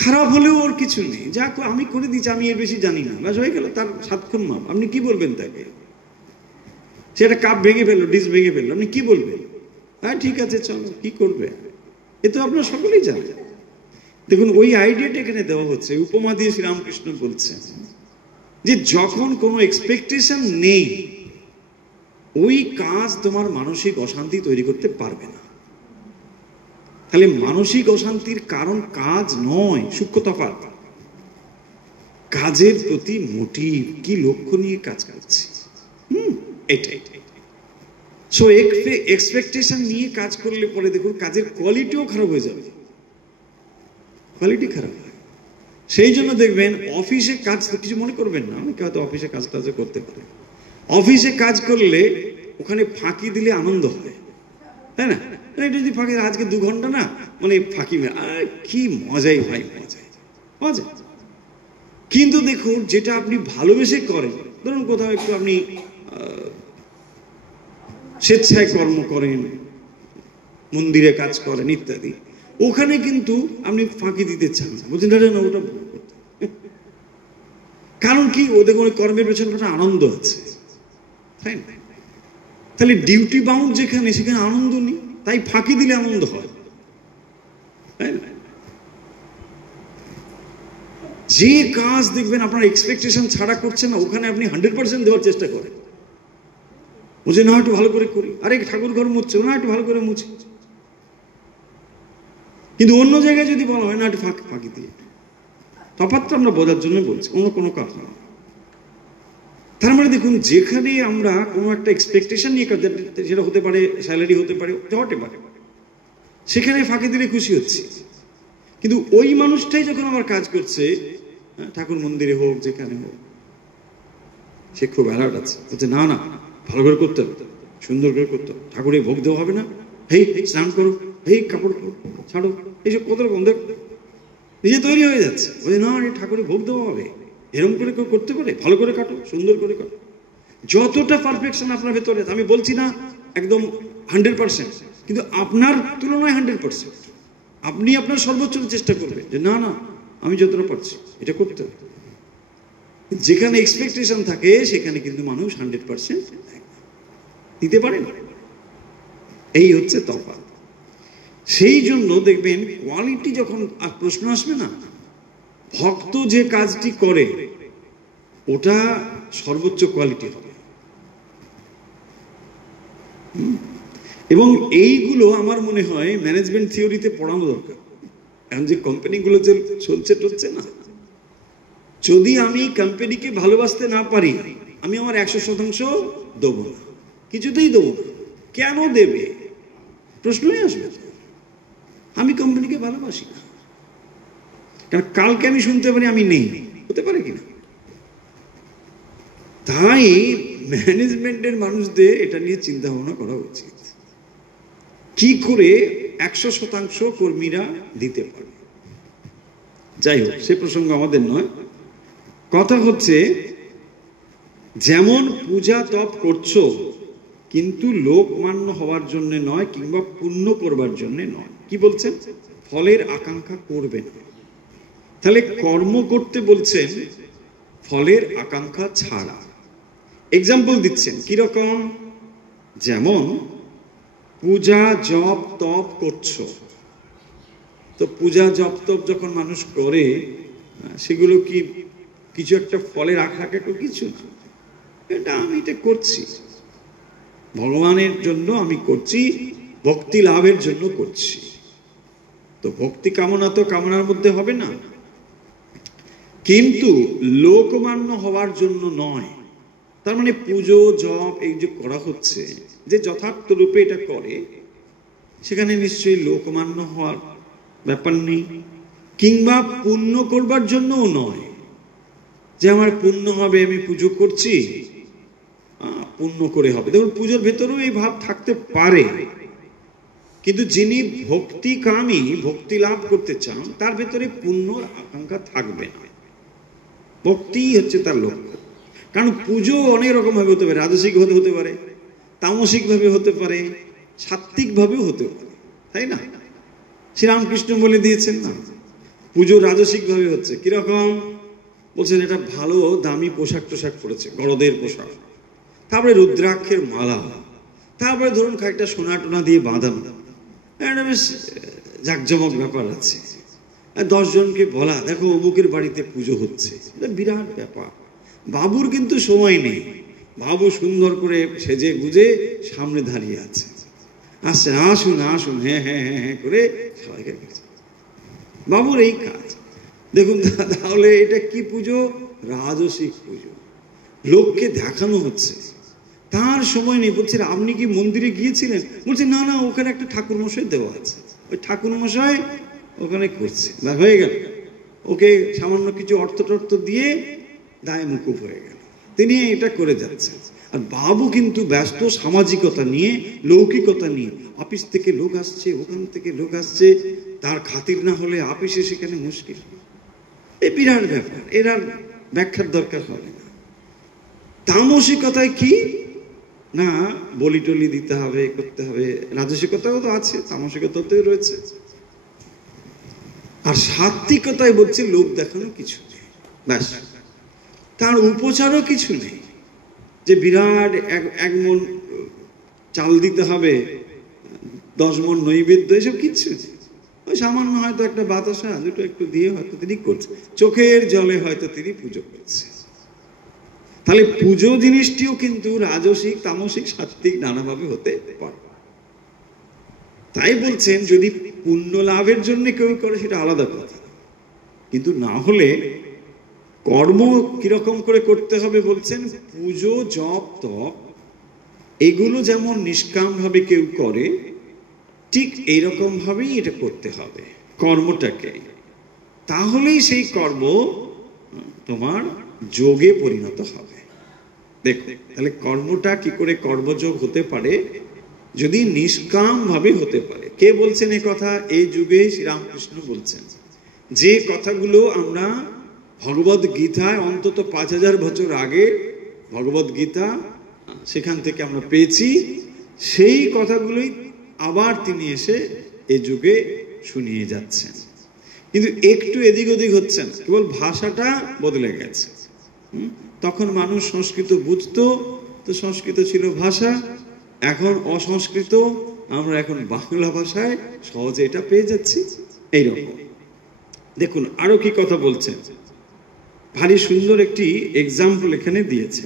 খারাপ হলেও ওর কিছু নেই, যা আমি করে দিচ্ছি, আমি এর বেশি জানি না, ব্যাস হয়ে গেল, তার 7 খুন মাপ। আপনি কি বলবেন তাকে? সেটা কাপ ভেঙে ফেললো, ডিশ ভেঙে ফেললো, আপনি কি বলবেন? হ্যাঁ ঠিক আছে চলো, কি করবে? এ তো আপনার সকলেই জানে। দেখুন ওই আইডিয়াটা এখানে দেওয়া হচ্ছে, উপমা দিয়ে শ্রীরামকৃষ্ণ বলছেন যে যখন কোনো এক্সপেকটেশন নেই, ওই কাজ তোমার মানসিক অশান্তি তৈরি করতে পারবে না। তাহলে মানসিক অশান্তির কারণ কাজ নয়, সূক্ষ্ম তফাৎ। কাজের প্রতি মোটিভ, কি লক্ষ্য নিয়ে কাজ করছি, এটাই। সো এক্সপেকটেশন নিয়ে কাজ করলে পরে দেখুন কাজের কোয়ালিটিও খারাপ হয়ে যাবে। কোয়ালিটি খারাপ হয়। সেই জন্য দেখবেন অফিসে কাজ, কিছু মনে করবেন না, অনেকে হয়তো অফিসে কাজ টাজ করতে পারে, অফিসে কাজ করলে ওখানে ফাঁকি দিলে আনন্দ হয়, তাই না? এটা যদি ফাঁকি, আজকে 2 ঘন্টা না, মানে ফাঁকি কি মজাই ভাই, মজাই মজা। কিন্তু দেখুন, যেটা আপনি ভালোবেসে করেন, ধরুন কোথাও একটু আপনি স্বেচ্ছায় কর্ম করেন, মন্দিরে কাজ করেন ইত্যাদি, ওখানে কিন্তু আপনি ফাঁকি দিতে চান, বুঝলেন না? ওটা কারণ কি, ওদের কোনো কর্মের পেছনে একটা আনন্দ আছে, তাই না? তাহলে ডিউটি বাউন্ড যেখানে, সেখানে আনন্দ নেই, তাই ফাঁকি দিলে আনন্দ হয়, তাই না? যে কাজ দেখবেন আপনার এক্সপেকটেশন ছাড়া করছে না, ওখানে আপনি 100% দেওয়ার চেষ্টা করেন, বুঝে না একটু ভালো করে করি, আরে ঠাকুর ঘর মুছছে না, একটু ভালো করে মুছি। কিন্তু অন্য জায়গায় যদি বলা হয় না, একটু ফাঁকি দিয়ে, তফাৎটা আমরা বোঝার জন্য বলছি, অন্য কোনো কথা না। তার মানে দেখুন, যেখানে আমরা কোনো একটা এক্সপেকটেশন নিয়ে কাজ, সেটা হতে পারে স্যালারি, হতে পারে হতে পারে, সেখানে ফাঁকি দিলে খুশি হচ্ছে। কিন্তু ওই মানুষটাই যখন আমার কাজ করছে, ঠাকুর মন্দিরে হোক, যেখানে হোক, সে খুব অ্যালার্ট আছে, বলছে না না, ভালো করে করতে হবে, সুন্দর করে করতে হবে, ঠাকুরে ভোগ দেওয়া হবে না, হেই স্নান করো, হেই কাপড় ছাড়ো, এইসব কত রকম নিজে তৈরি হয়ে যাচ্ছে, বলছে না ঠাকুরে ভোগ দেওয়া হবে, এরকম করে করতে পারে, ভালো করে কাটো, সুন্দর করে কাটো। যতটা পারফেকশন আপনার ভেতরে, আমি বলছি না একদম 100%, কিন্তু আপনার তুলনায় 100%, আপনি আপনার সর্বোচ্চ চেষ্টা করবেন যে না না, আমি যতটা পারছি এটা করতে হবে। যেখানে এক্সপেকটেশন থাকে, সেখানে কিন্তু মানুষ 100% দিতে পারে না, এই হচ্ছে তফাৎ। সেই জন্য দেখবেন, কোয়ালিটি যখন প্রশ্ন আসবে না, ভক্ত যে কাজটি করে ওটা সর্বোচ্চ কোয়ালিটি হবে। এবং এইগুলো আমার মনে হয় ম্যানেজমেন্ট থিওরিতে পড়ানো দরকার। এখন যে কোম্পানিগুলো যে চলছে টলছে না, যদি আমি কোম্পানিকে ভালোবাসতে না পারি, আমি আমার 100% দেবো না, কিছুতেই দেবো না। কেন দেবে প্রশ্নই আসবে, আমি কোম্পানিকে ভালোবাসি না, কারণ কালকে আমি শুনতে পারি আমি নেই, হতে পারে কিনা। তাই ম্যানেজমেন্টের মানুষদের এটা নিয়ে চিন্তা ভাবনা করা উচিত, কি করে 100% কর্মীরা দিতে পারে। যাই হোক, সে প্রসঙ্গ আমাদের নয়। কথা হচ্ছে, যেমন পূজা তপ করছো, কিন্তু লোকমান্য হওয়ার জন্য নয়, কিংবা পুণ্য করবার জন্য নয়। কি বলছেন? ফলের আকাঙ্ক্ষা করবে না। তাহলে কর্ম করতে বলছেন ফলের আকাঙ্ক্ষা ছাড়া। এক্সাম্পল দিচ্ছেন, কিরকম? যেমন পূজা জপ তপ করছো, তো পূজা জপ তপ যখন মানুষ করে, সেগুলো কি কিছু একটা ফলের আকাঙ্ক্ষা? কিছু না, এটা আমি এটা করছি ভগবানের জন্য, আমি করছি ভক্তি লাভের জন্য করছি। তো ভক্তি কামনা তো কামনার মধ্যে হবে না, কিন্তু লোকমান্য হওয়ার জন্য নয়। তার মানে পুজো জপ এই যে করা হচ্ছে, যে যথার্থ রূপে এটা করে, সেখানে নিশ্চয়ই লোকমান্য হওয়ার ব্যাপার নেই, কিংবা পুণ্য করবার জন্যও নয়, যে আমার পুণ্য হবে, আমি পুজো করছি পুণ্য করে হবে। দেখুন, পুজোর ভেতরেও এই ভাব থাকতে পারে, কিন্তু যিনি ভক্তিকামী, ভক্তি লাভ করতে চান, তার ভেতরে পুণ্যর আকাঙ্ক্ষা থাকবে না, ভক্তি হচ্ছে তার লক্ষ্য। কারণ পুজো অনেক রকম ভাবে হতে পারে, রাজসিক ভাবে হতে পারে, তামসিক ভাবে হতে পারে, সাত্ত্বিক ভাবেও হতে পারে, তাই না? শ্রীরামকৃষ্ণ বলে দিয়েছেন না, পুজো রাজসিক ভাবে হচ্ছে। কিরকম? বলছেন এটা ভালো দামি পোশাক টোশাক পড়েছে, গড়দের পোশাক, তারপরে রুদ্রাক্ষের মালা, তারপরে ধরুন খানিকটা সোনা টোনা দিয়ে বাঁধানো, একটা বেশ জাকজমক ব্যাপার আছে। 10 জনকে বলা, দেখো অমুকের বাড়িতে পুজো হচ্ছে, বিরাট ব্যাপার। বাবুর কিন্তু সময় নেই, বাবু সুন্দর করে সেজে গুজে সামনে দাঁড়িয়ে আছে, আসছে আসুন আসুন, হ্যাঁ হ্যাঁ হ্যাঁ হ্যাঁ করে সবাইকে, বাবুর এই কাজ। দেখুন, তাহলে এটা কি পুজো? রাজসিক পুজো, লোককে দেখানো হচ্ছে, তার সময় নেই। বলছে আপনি কি মন্দিরে গিয়েছিলেন? বলছে না না, ওখানে একটা ঠাকুর মশাই দেওয়া আছে, ওই ঠাকুর মশাই ওখানে করছে, না হয়ে গেল, ওকে সামান্য কিছু অর্থ টর্থ দিয়ে দায় মুকুব হয়ে গেল, তিনি এটা করে যাচ্ছেন। আর বাবু কিন্তু ব্যস্ত সামাজিকতা নিয়ে, লৌকিকতা নিয়ে। অফিস থেকে লোক আসছে, ওখান থেকে লোক আসছে, তার খাতির না হলে অফিসে সেখানে মুশকিল। এই বিরাট ব্যাপার, এর আর ব্যাখ্যার দরকার হবে না। তামসিকতায় কি না, বলি টলি দিতে হবে, করতে হবে, রাজসিকতাও তো আছে, তামসিকতাতেও রয়েছে। আর সাত্বিকতায় বলছে লোক দেখানো কিছু নেই, ব্যাস। তার উপচারও কিছু নেই, যে বিরাট এক মন চাল দিতে হবে, 10 মন নৈবেদ্য, এসব কিচ্ছু নেই। ওই সামান্য হয়তো একটা বাতাসা দুটো একটু দিয়ে হয়তো তিনি করছে, চোখের জলে হয়তো তিনি পুজো করছে। তাহলে পুজো জিনিসটিও কিন্তু রাজসিক, তামসিক, সাত্বিক নানাভাবে হতে পারে। তাই বলছেন যদি পুণ্য লাভের জন্য কেউ করে সেটা আলাদা কথা, কিন্তু না হলে কর্ম কিরকম করে করতে হবে বলছেন, পুজো, জপ, তপ এগুলো যেমন নিষ্কাম ভাবে কেউ করে, ঠিক এইরকম ভাবেই এটা করতে হবে কর্মটাকে। তাহলেই সেই কর্ম তোমার যোগে পরিণত হবে। দেখো তাহলে কর্মটা কি করে কর্মযোগ হতে পারে, যদি নিষ্কাম ভাবে হতে পারে। কে বলছেন এ কথা? এই যুগে শ্রীরামকৃষ্ণ বলছেন। যে কথাগুলো আমরা ভগবদ গীতায় অন্তত 5000 বছর আগে ভগবদ গীতা সেখান থেকে আমরা পেয়েছি, সেই কথাগুলোই আবার তিনি এসে এই যুগে শুনিয়ে যাচ্ছেন। কিন্তু একটু এদিক ওদিক হচ্ছেন, কেবল ভাষাটা বদলে গেছে। তখন মানুষ সংস্কৃত বুঝতো, তো সংস্কৃত ছিল ভাষা। এখন অসংস্কৃত, আমরা এখন বাংলা ভাষায় সহজে এটা পেয়ে যাচ্ছি। এইরকম দেখুন আরো কি কথা বলছেন, ভারী সুন্দর একটি এক্সাম্পল এখানে দিয়েছে।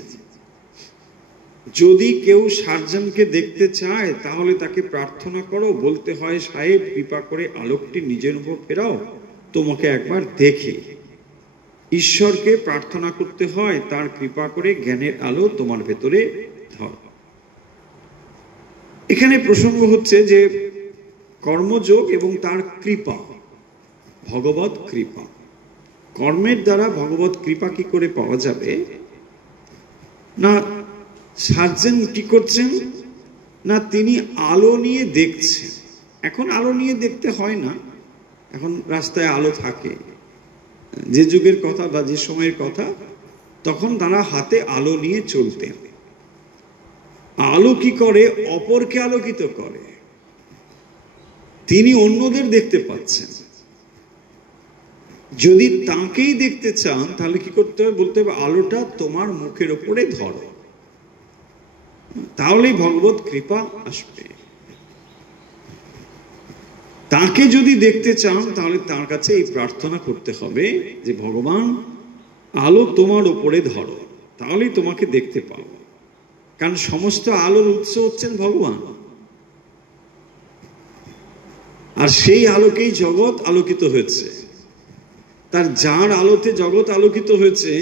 যদি কেউ সার্জনকে দেখতে চায় তাহলে তাকে প্রার্থনা করো, বলতে হয় সাহেব কৃপা করে আলোকটি নিজের উপর ফেরাও, তোমাকে একবার দেখি। ঈশ্বরকে প্রার্থনা করতে হয় তার কৃপা করে জ্ঞানের আলো তোমার ভেতরে ধর। এখানে প্রসঙ্গ হচ্ছে যে কর্মযোগ এবং তার কৃপা, ভগবত কৃপা। কর্মের দ্বারা ভগবত কৃপা কি করে পাওয়া যাবে না, সার্জেন কি করছেন না, তিনি আলো নিয়ে দেখছেন। এখন আলো নিয়ে দেখতে হয় না, এখন রাস্তায় আলো থাকে। যে যুগের কথা বা যে সময়ের কথা, তখন তারা হাতে আলো নিয়ে চলতেন। আলো কি করে? অপরকে আলোকিত করে। তিনি অন্যদের দেখতে পাচ্ছেন। যদি তাকেই দেখতে চান তাহলে কি করতে হবে? বলতে হবে আলোটা তোমার মুখের উপরে ধরো, তাহলেই ভগবত কৃপা আসবে। তাকে যদি দেখতে চান তাহলে তার কাছে এই প্রার্থনা করতে হবে যে ভগবান আলো তোমার উপরে ধরো, তাহলেই তোমাকে দেখতে পাবো। কারণ সমস্ত আলোর উৎস হচ্ছেন ভগবান, আর সেই আলোকেই জগৎ আলোকিত হয়েছে। তার যার আলোতে জগৎ আলোকিত হয়েছে,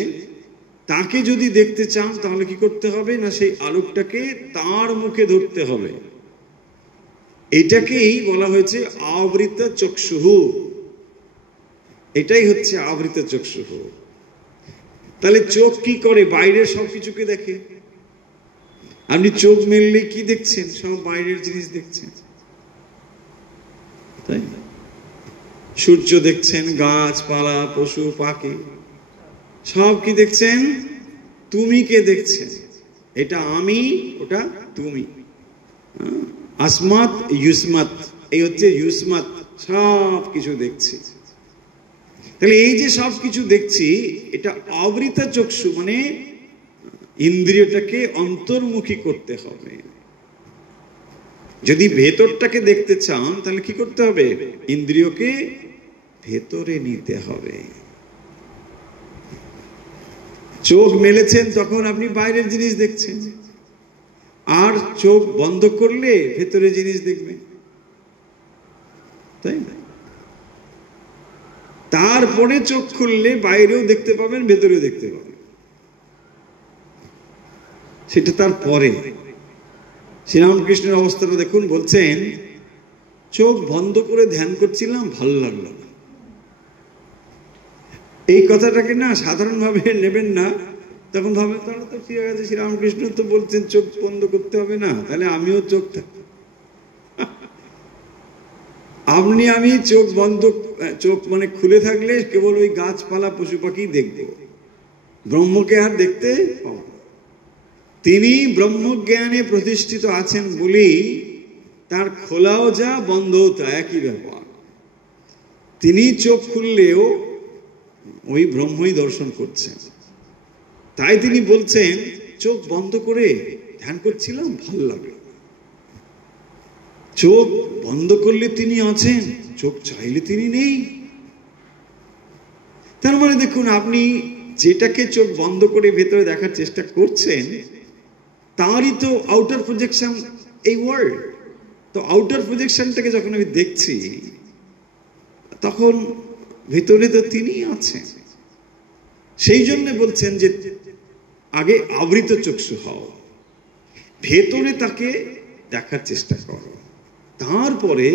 তাকে যদি দেখতে চান তাহলে কি করতে হবে না, সেই আলোকটাকে তার মুখে ধরতে হবে। এটাকেই বলা হয়েছে আবৃত চক্ষুঃ। এটাই হচ্ছে আবৃত চক্ষুঃ। তাহলে চোখ কি করে? বাইরের সবকিছুকে দেখে। আপনি চোখ মেললে কি দেখছেন? সব বাইরের জিনিস দেখছেন, তাই না? সূর্য দেখছেন, গাছপালা, পশু পাখি, সব কি দেখছেন? তুমি কে দেখছেন? এটা আমি, ওটা তুমি। আসমাত ইউসমাত, এই হচ্ছে ইউসমাত, সব কিছু দেখছি। তাহলে এই যে সব কিছু দেখছি, এটা আবৃত চক্ষু, মানে ইন্দ্রিয়টাকে অন্তর্মুখী করতে হবে। যদি ভেতরটাকে দেখতে চান তাহলে কি করতে হবে? ইন্দ্রিয়কে ভেতরে নিতে হবে। চোখ মেলেছেন তখন আপনি বাইরের জিনিস দেখছেন, আর চোখ বন্ধ করলে ভেতরে জিনিস দেখবেন, তাই না? তারপরে চোখ খুললে বাইরেও দেখতে পাবেন, ভেতরেও দেখতে পাবেন, সেটা তার পরে। শ্রীরামকৃষ্ণের অবস্থাটা দেখুন, বলছেন চোখ বন্ধ করে ধ্যান করছিলাম, ভালো লাগলো না। এই কথাটাকে না সাধারণভাবে নেবেন না। তখন ভাবেন তাহলে তো ঠিক আছে, শ্রীরামকৃষ্ণ তো বলছেন চোখ বন্ধ করতে হবে না, তাহলে আমিও চোখ আমি চোখ বন্ধ, চোখ মানে খুলে থাকলে কেবল ওই গাছপালা পশু পাখি দেখব, ব্রহ্মকে আর দেখতে পাবো। তিনি ব্রহ্মজ্ঞানে প্রতিষ্ঠিত আছেন বলেই তার খোলাও যা বন্ধও তা একই ব্যাপার। তিনি চোখ খুললেও ওই ব্রহ্মই দর্শন করছেন। তাই তিনি বলছেন চোখ বন্ধ করে ধ্যান করছিলাম, ভালো লাগলো। চোখ বন্ধ করলে তিনি আছেন, চোখ চাইলে তিনি নেই। তার মানে দেখুন, আপনি যেটাকে চোখ বন্ধ করে ভেতরে দেখার চেষ্টা করছেন তারই তো আউটার প্রজেকশন এই ওয়ার্ল্ড। তো আউটার প্রজেকশনটাকে যখন আমি দেখছি তখন ভেতরে তো তিনি আছেন। সেই জন্য বলছেন যে আগে আবৃত চক্ষু হও, ভেতরে তাকে দেখার চেষ্টা করো, তারপরে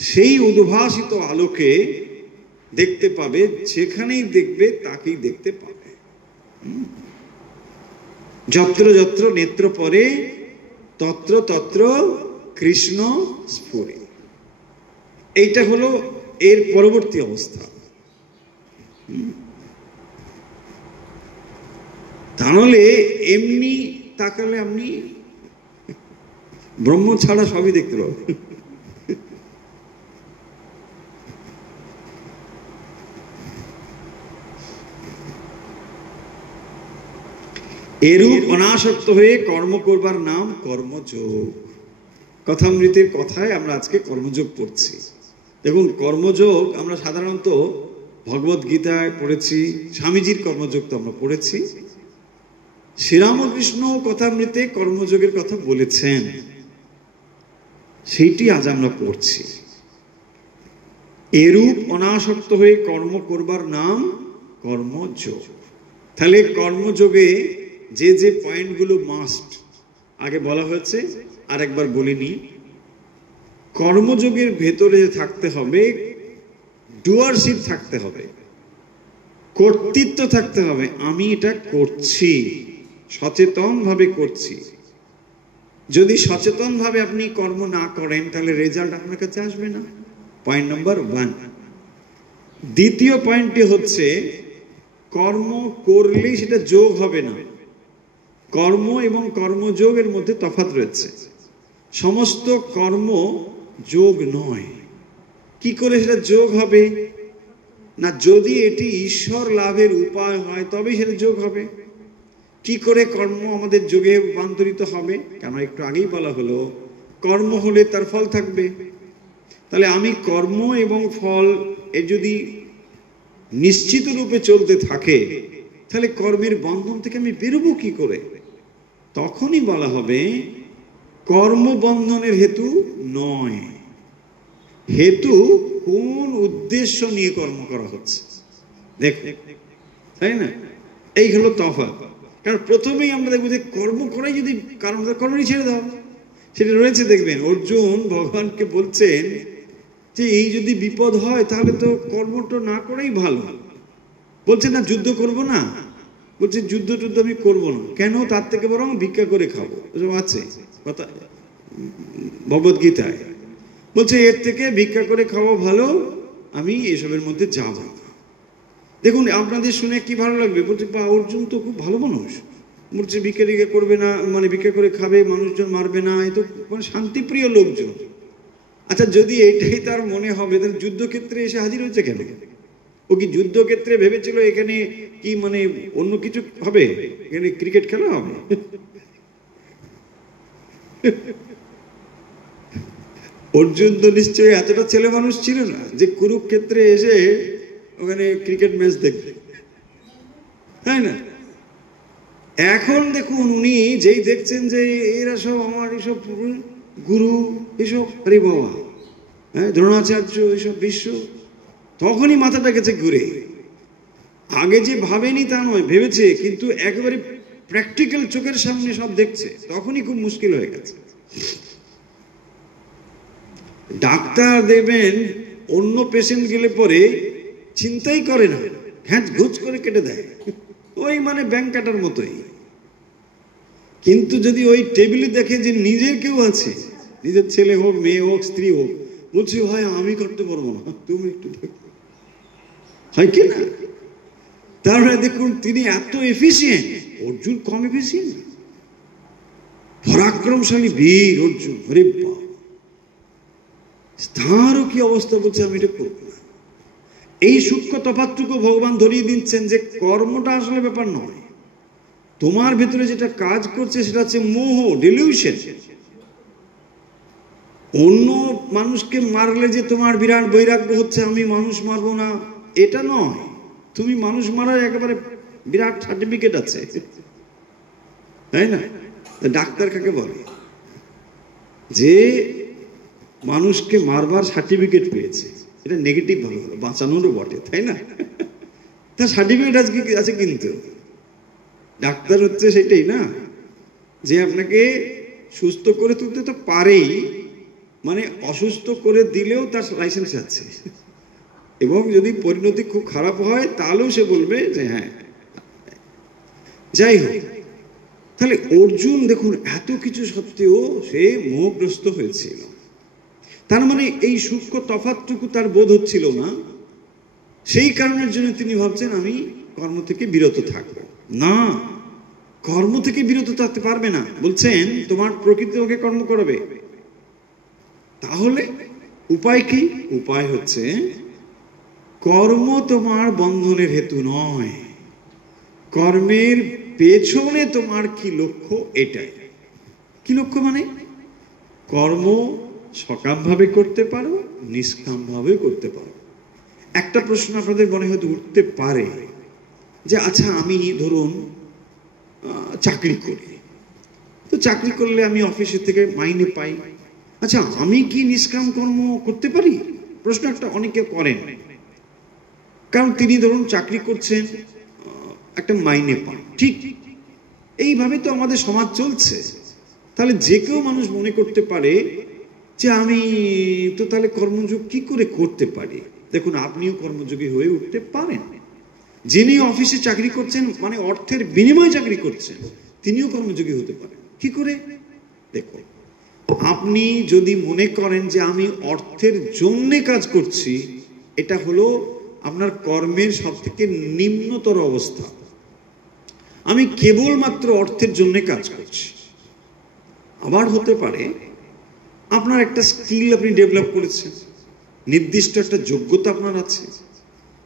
সেই উদ্ভাসিত আলোকে দেখতে পাবে, যেখানেই দেখবে তাকেই দেখতে পাবে। যত্র যত্র নেত্র পরে তত্র তত্র কৃষ্ণ স্ফুরে। এইটা হলো এর পরবর্তী অবস্থা। তাহলে এমনি তাকালে আপনি ব্রহ্ম ছাড়া সবই দেখতে পাবেন। এরূপ অনাসক্ত হয়ে কর্ম করবার নাম কর্মযোগ। কথামৃতের কথায় আমরা আজকে কর্মযোগ পড়ছি। দেখুন, কর্মযোগ আমরা সাধারণত ভগবত গীতায় পড়েছি, স্বামীজির কর্মযোগ তো আমরা পড়েছি, শ্রীরামকৃষ্ণ কথামৃতে কর্মযোগের কথা বলেছেন, সেইটি আজ আমরা পড়ছি। এরূপ অনাসক্ত হয়ে কর্ম করবার নাম কর্মযোগ। তাহলে কর্মযোগে যে যে পয়েন্টগুলো মাস্ট আগে বলা হয়েছে আর একবার বলিনি। কর্মযোগের ভেতরে থাকতে হবে ডুয়ারশিপ, থাকতে হবে কর্তৃত্ব, থাকতে হবে আমি এটা করছি, সচেতন ভাবে করছি। যদি সচেতন ভাবে আপনি কর্ম না করেন তাহলে রেজাল্ট আপনার কাছে আসবে না। Point number 1। দ্বিতীয় পয়েন্টটি হচ্ছে কর্ম করলেই সেটা যোগ হবে না। কর্ম এবং কর্মযোগের মধ্যে তফাৎ রয়েছে। সমস্ত কর্ম যোগ নয়। কি করে সেটা যোগ হবে না? যদি এটি ঈশ্বর লাভের উপায় হয় তবে সেটা যোগ হবে। কি করে কর্ম আমাদের যোগে রূপান্তরিত হবে? কেন একটু আগেই বলা হলো কর্ম হলে তার ফল থাকবে। তাহলে আমি কর্ম এবং ফল এ যদি নিশ্চিত রূপে চলতে থাকে তাহলে কর্মের বন্ধন থেকে আমি বেরোবো কি করে? তখনই বলা হবে কর্মবন্ধনের হেতু নয়, হেতু কোন উদ্দেশ্য নিয়ে কর্ম করা হচ্ছে। দেখুন, তাই না? এই হলো তফাৎ। কারণ প্রথমেই আমরা দেখবো যে কর্ম করাই যদি কারণ কর্মই ছেড়ে দাও, সেটা রয়েছে। দেখবেন অর্জুন ভগবানকে বলছেন যে এই যদি বিপদ হয় তাহলে তো কর্মটা না করাই ভালো। বলছে না যুদ্ধ করব না, বলছে যুদ্ধ টুদ্ধ আমি করবো না। কেন? তার থেকে বরং ভিক্ষা করে খাবো। আছে কথা ভগবত গীতায় বলছে এর থেকে ভিক্ষা করে খাওয়া ভালো, আমি এসবের মধ্যে যাব না। দেখুন, আপনাদের শুনে কি ভালো লাগবে? বলছে বা অর্জুন তো খুব ভালো মানুষ, বলছে ভিক্ষা টিক্ষা করবে না, মানে ভিক্ষা করে খাবে, মানুষজন মারবে না, এ তো মানে শান্তিপ্রিয় লোকজন। আচ্ছা, যদি এইটাই তার মনে হবে তাহলে যুদ্ধক্ষেত্রে এসে হাজির হয়েছে কেন? ও কি যুদ্ধক্ষেত্রে ভেবেছিল এখানে কি মানে অন্য কিছু হবে? এখানে ক্রিকেট খেলা হবে? অর্জুন তো নিশ্চয়ই এতটা ছেলে মানুষ ছিল না যে কুরুক্ষেত্রে এসে ওখানে ক্রিকেট ম্যাচ দেখবে, তাই না? এখন দেখুন, উনি যেই দেখছেন যে এরা সব আমার এসব গুরু, এসব আরে বাবা, হ্যাঁ, দ্রোণাচার্য, এসব বিশ্ব, তখনই মাথাটা গেছে ঘুরে। আগে যে ভাবেনি তা নয়, ভেবেছে, কিন্তু একেবারে প্র্যাকটিক্যাল চোখের সামনে সব দেখছে, তখনই খুব মুশকিল হয়ে গেছে। ডাক্তার দেবেন অন্য পেশেন্ট গেলে পরে চিন্তাই করে না, হ্যাঁ ঘুচ করে কেটে দেয়, ওই মানে ব্যাংক কাটার মতোই। কিন্তু যদি ওই টেবিলে দেখে যে নিজের কেউ আছে, নিজের ছেলে হোক, মেয়ে হোক, স্ত্রী হোক, বলছে ভাই আমি করতে পারবো না, তুমি একটু দেখো, হয় কি না? তারপরে দেখুন তিনি এত এফিসিয়েন্ট, অর্জুন কম এফিসিয়েন্ট? পরাক্রমশালী বীর অর্জুন, আরে বাবা, তারও কি অবস্থা, বলছে আমি এটা করবো না। এই সূক্ষ্ম তফাৎটুকু ভগবান ধরিয়ে দিচ্ছেন যে কর্মটা আসলে ব্যাপার নয়, তোমার ভেতরে যেটা কাজ করছে সেটা হচ্ছে মোহ, ডিলিউশন। অন্য মানুষকে মারলে যে তোমার বিরাট বৈরাগ্য হচ্ছে, আমি মানুষ মারবো না, এটা নয়। তুমি মানুষ মারার একেবারে বিরাট সার্টিফিকেট আছে, তাই না? ডাক্তার কাকে বলে? যে মানুষকে মারবার সার্টিফিকেট পেয়েছে, এটা নেগেটিভ ভাবে হলো, বাঁচানোরও বটে, তাই না? তার সার্টিফিকেট আছে, কিন্তু ডাক্তার হচ্ছে সেটাই না, যে আপনাকে সুস্থ করে তুলতে তো পারেই, মানে অসুস্থ করে দিলেও তার লাইসেন্স আছে, এবং যদি পরিণতি খুব খারাপ হয় তাহলেও সে বলবে যে হ্যাঁ। যাই হোক, তাহলে অর্জুন দেখুন এত কিছু সত্ত্বেও সে মোহগ্রস্ত হয়েছিল। তার মানে এই সূক্ষ্ম তফাৎটুকু তার বোধ হচ্ছিল না, সেই কারণের জন্য তিনি ভাবছেন আমি কর্ম থেকে বিরত থাকবো না। কর্ম থেকে বিরত থাকতে পারবে না, বলছেন তোমার প্রকৃতি তোমাকে কর্ম করবে। তাহলে উপায় কি? উপায় হচ্ছে কর্ম তোমার বন্ধনের হেতু নয়, কর্মের পেছনে তোমার কি লক্ষ্য, এটাই। কি লক্ষ্য মানে? কর্ম সকাম ভাবে করতে পারো, নিষ্কাম ভাবে করতে পারো। একটা প্রশ্ন আপনাদের মনে হয়তো উঠতে পারে যে আচ্ছা আমি ধরুন চাকরি করি, তো চাকরি করলে আমি অফিসের থেকে মাইনে পাই, আচ্ছা আমি কি নিষ্কাম কর্ম করতে পারি? প্রশ্ন একটা অনেকে করেন, কারণ তিনি ধরুন চাকরি করছেন, একটা মাইনে পান, ঠিক এইভাবে তো আমাদের সমাজ চলছে। তাহলে যে কেউ মানুষ মনে করতে পারে যে আমি তো তাহলে কর্মযোগ কি করে করতে পারি। দেখুন আপনিও কর্মযোগী হয়ে উঠতে পারেন, যিনি অফিসে চাকরি করছেন মানে অর্থের বিনিময়ে চাকরি করছেন, তিনিও কর্মযোগী হতে পারেন। কি করে? দেখুন, আপনি যদি মনে করেন যে আমি অর্থের জন্য কাজ করছি, এটা হলো আপনার কর্মের সব থেকে নিম্নতর অবস্থা। আমি কেবলমাত্র অর্থের জন্য কাজ করছি। আবার হতে পারে আপনার একটা স্কিল আপনি ডেভেলপ করেছেন, নির্দিষ্ট একটা যোগ্যতা আপনার আছে,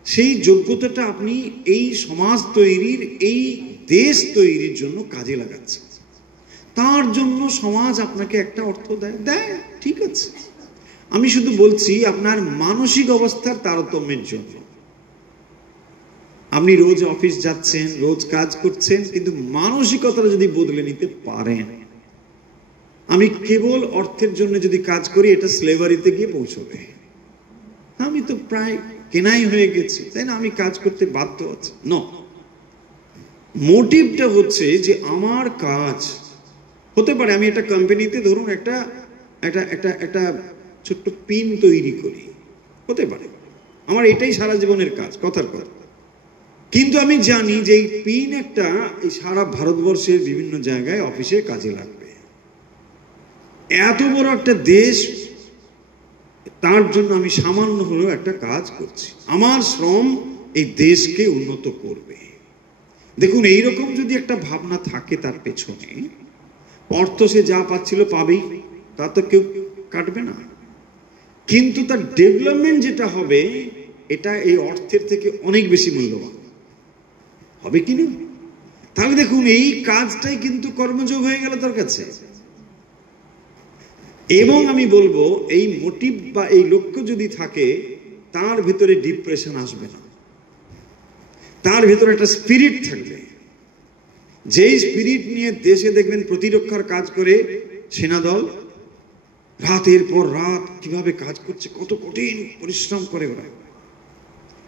সেই যোগ্যতাটা আপনি এই সমাজ তৈরির, এই দেশ তৈরির জন্য কাজে লাগাচ্ছেন। তার জন্য সমাজ আপনাকে একটা অর্থ দেয়, ঠিক আছে। আমি শুধু বলছি আপনার মানসিক অবস্থার তারতম্যের জন্য। আপনি রোজ অফিস যাচ্ছেন, রোজ কাজ করছেন, কিন্তু মানসিকতাটা যদি বদলে নিতে পারেন, আমি কেবল অর্থের জন্য যদি কাজ করি এটা স্লেভারিতে গিয়ে পৌঁছবে, আমি তো প্রায় কেনাই হয়ে গেছি, তাই না, আমি কাজ করতে বাধ্য আছি। ন, মোটিভটা হচ্ছে যে আমার কাজ হতে পারে আমি একটা কোম্পানিতে ধরুন একটা একটা একটা একটা ছোট্ট পিন তৈরি করি, হতে পারে আমার এটাই সারা জীবনের কাজ, কথার কথা। কিন্তু আমি জানি যে এই পিন একটা এই সারা ভারতবর্ষের বিভিন্ন জায়গায় অফিসে কাজে লাগবে। এত বড় একটা দেশ, তার জন্য আমি সামান্য হলেও একটা কাজ করছি, আমার শ্রম এই দেশকে উন্নত করবে। দেখুন এইরকম যদি একটা ভাবনা থাকে তার পেছনে, অর্থ সে যা পাচ্ছিল পাবেই, তা তো কেউ কাটবে না, কিন্তু তার ডেভেলপমেন্ট যেটা হবে এটা এই অর্থের থেকে অনেক বেশি মূল্যবান হবে কিনা। তাহলে দেখুন এই কাজটাই কিন্তু কর্মযোগ হয়ে গেল তার কাছে। এবং আমি বলবো এই মোটিভ বা এই লক্ষ্য যদি থাকে, তার ভিতরে ডিপ্রেশন আসবে না, তার ভিতরে একটা স্পিরিট থাকবে, যেই স্পিরিট নিয়ে দেশে দেখবেন প্রতিরক্ষার কাজ করে সেনাদল, রাতের পর রাত কিভাবে কাজ করছে, কত কঠিন পরিশ্রম করে ওরা,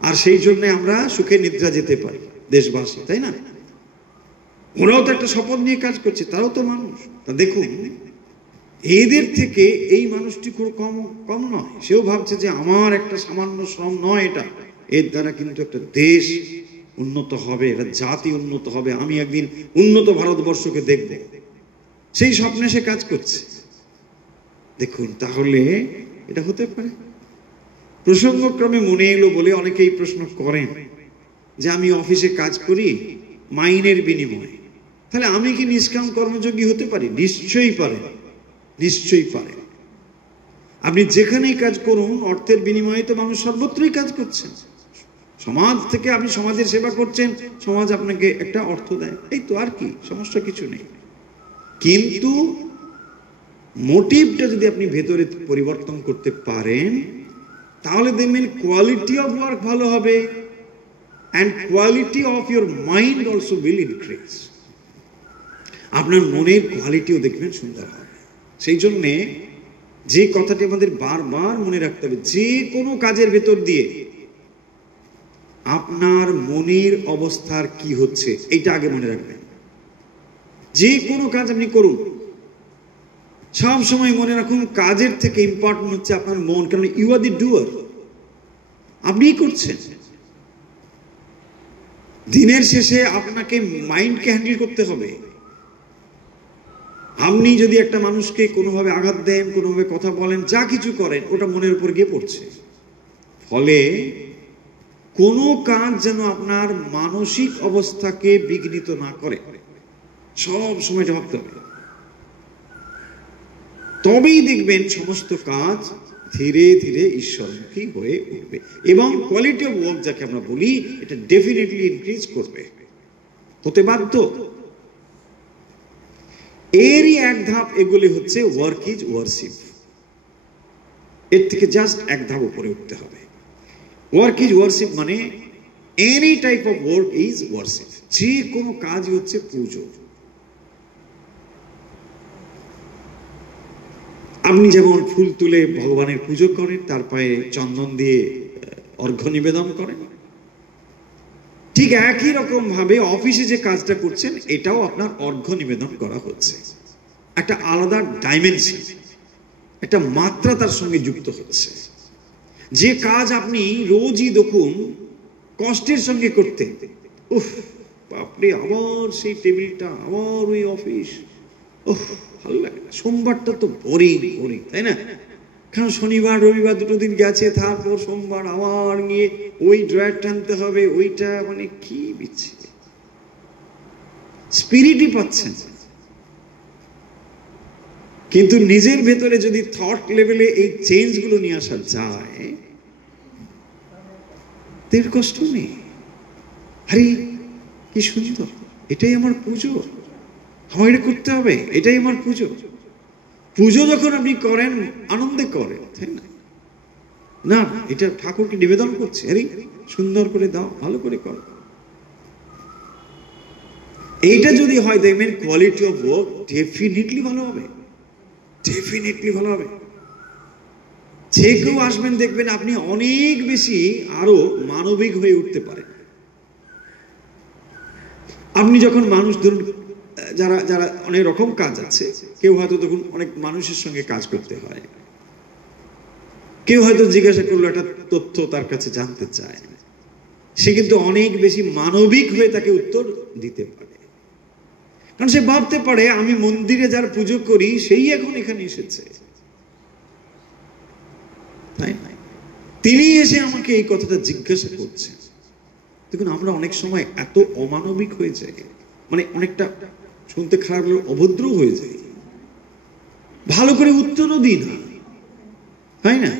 আর সেই জন্য আমরা সুখে নিদ্রা যেতে পারি দেশবাসী, তাই না? ওরাও তো একটা শপথ নিয়ে কাজ করছে, তারাও তো মানুষ। তা দেখুন এদের থেকে এই মানুষটি খুব কম কম নয়। সেও ভাবছে যে আমার একটা সামান্য শ্রম নয় এটা, এর দ্বারা কিন্তু একটা দেশ উন্নত হবে, একটা জাতি উন্নত হবে, আমি একদিন উন্নত ভারতবর্ষকে দেখব, সেই স্বপ্নে সে কাজ করছে। দেখুন, তাহলে এটা হতে পারে? প্রসঙ্গক্রমে মনে এলো বলে অনেকেই প্রশ্ন করেন যে আমি অফিসে কাজ করি মাইনের বিনিময়ে, তাহলে আমি কি নিষ্কাম কর্মযোগী হতে পারি? নিশ্চয়ই পারে, নিশ্চয়ই পারে। আপনি যেখানেই কাজ করুন, অর্থের বিনিময়ে তো মানুষ সর্বত্রই কাজ করছেন। সমাজ থেকে আপনি সমাজের সেবা করছেন, সমাজ আপনাকে একটা অর্থ দেয়, এই তো, আর কি, সমস্যা কিছু নেই। কিন্তু মোটিভটা যদি আপনি ভেতরে পরিবর্তন করতে পারেন, তাহলে দেখবেন কোয়ালিটি অফ ওয়ার্ক ভালো হবে, and quality of your mind also will increase. আপনার মনের কোয়ালিটিও দেখবেন সুন্দর হবে। সেই জন্যে যে কথাটি আমাদের বারবার মনে রাখতে হবে, যে কোনো কাজের ভেতর দিয়ে আপনার মনের অবস্থার কি হচ্ছে এইটা আগে মনে রাখবেন। যে কোনো কাজ আপনি করুন, সব সময় মনে রাখুন কাজের থেকে ইম্পর্টেন্ট হচ্ছে আপনার মন, কারণ ইউ আর দি ডুয়ার, আপনিই করছেন। দিনের শেষে আপনাকে মাইন্ডকে হ্যান্ডেল করতে হবে। আপনি যদি একটা মানুষকে কোনোভাবে আঘাত দেন, কোনোভাবে কথা বলেন, যা কিছু করেন, ওটা মনের উপর গিয়ে পড়ছে। ফলে কোনো কাজ যেন আপনার মানসিক অবস্থাকে বিঘ্নিত না করে, সব সময় ভাবতে হবে। তবেই দেখবেন সমস্ত কাজ ধীরে ধীরে ঈশ্বরমুখী হয়ে উঠবে, এবং কোয়ালিটি অফ ওয়ার্ক যাকে আমরা বলি, এটা ডেফিনেটলি ইনক্রিজ করবে, হতে বাধ্য। এরই এক ধাপ এগুলি হচ্ছে ওয়ার্ক ইজ ওয়ারশিপ। এর থেকে জাস্ট এক ধাপ উপরে উঠতে হবে। ওয়ার্ক ইজ ওয়ারশিপ মানে any type of work is warship. যে কোনো কাজ হচ্ছে পুজো। আপনি যেমন ফুল তুলে ভগবানের পুজো করেন, তার পায়ে চন্দন দিয়ে অর্ঘ্য নিবেদন করেন, ঠিক একই রকম ভাবে অফিসে যে কাজটা করছেন, এটাও আপনার অর্ঘ্য নিবেদন করা হচ্ছে। একটা আলাদা ডাইমেনশন, একটা মাত্রা তার সঙ্গে যুক্ত হচ্ছে। যে কাজ আপনি রোজই দেখুন কষ্টের সঙ্গে করতে, উফ বাপরে, আবার সেই টেবিলটা, আবার ওই অফিস, উফ ভালো লাগে না, সোমবারটা তো বোরিং বোরিং, তাই না? কারণ শনিবার রবিবার দুটো দিন গেছে, তারপর সোমবার আবার গিয়ে ওই ড্রয়ার টানতে হবে, ওইটা মানে কি বিচ্ছিরি, স্পিরিটই পাচ্ছেন। কিন্তু নিজের ভেতরে যদি থট লেভেলে এই চেঞ্জ গুলো নিয়ে আসা যায়, এর কষ্ট নেই। আরে কি সুন্দর, এটাই আমার পুজো, আমার এটা করতে হবে, এটাই আমার পুজো। পুজো যখন আপনি করেন আনন্দে করেন, তাই না? না, এটা ঠাকুরকে নিবেদন করছে, আরে সুন্দর করে দাও, ভালো করে করো। এইটা যদি হয়, দেখবেন কোয়ালিটি অফ ওয়ার্ক ডেফিনেটলি ভালো হবে, ডেফিনেটলি ভালো হবে। যে কেউ আসবেন দেখবেন আপনি অনেক বেশি আরো মানবিক হয়ে উঠতে পারেন। আপনি যখন মানুষ, ধরুন যারা যারা অনেক রকম কাজ আছে, কেউ হয়তো দেখুন অনেক মানুষের সঙ্গে কাজ করতে হয়, কেউ হয়তো জিজ্ঞাসা করলো একটা তথ্য তার কাছে জানতে চায়, সে কিন্তু অনেক বেশি মানবিক হয়ে তাকে উত্তর দিতে পারে। কারণ সে ভাবতে পারে আমি মন্দিরে যার পুজো করি সেই এখন এখানে এসেছে, তাই না? তিনি এসে আমাকে এই কথাটা জিজ্ঞাসা করছেন। দেখুন, আমরা অনেক সময় এত অমানবিক হয়ে যাই, মানে অনেকটা শুনতে খারাপ হলে অভদ্র হয়ে যায়, ভালো করে উত্তরও দিই না, তাই না?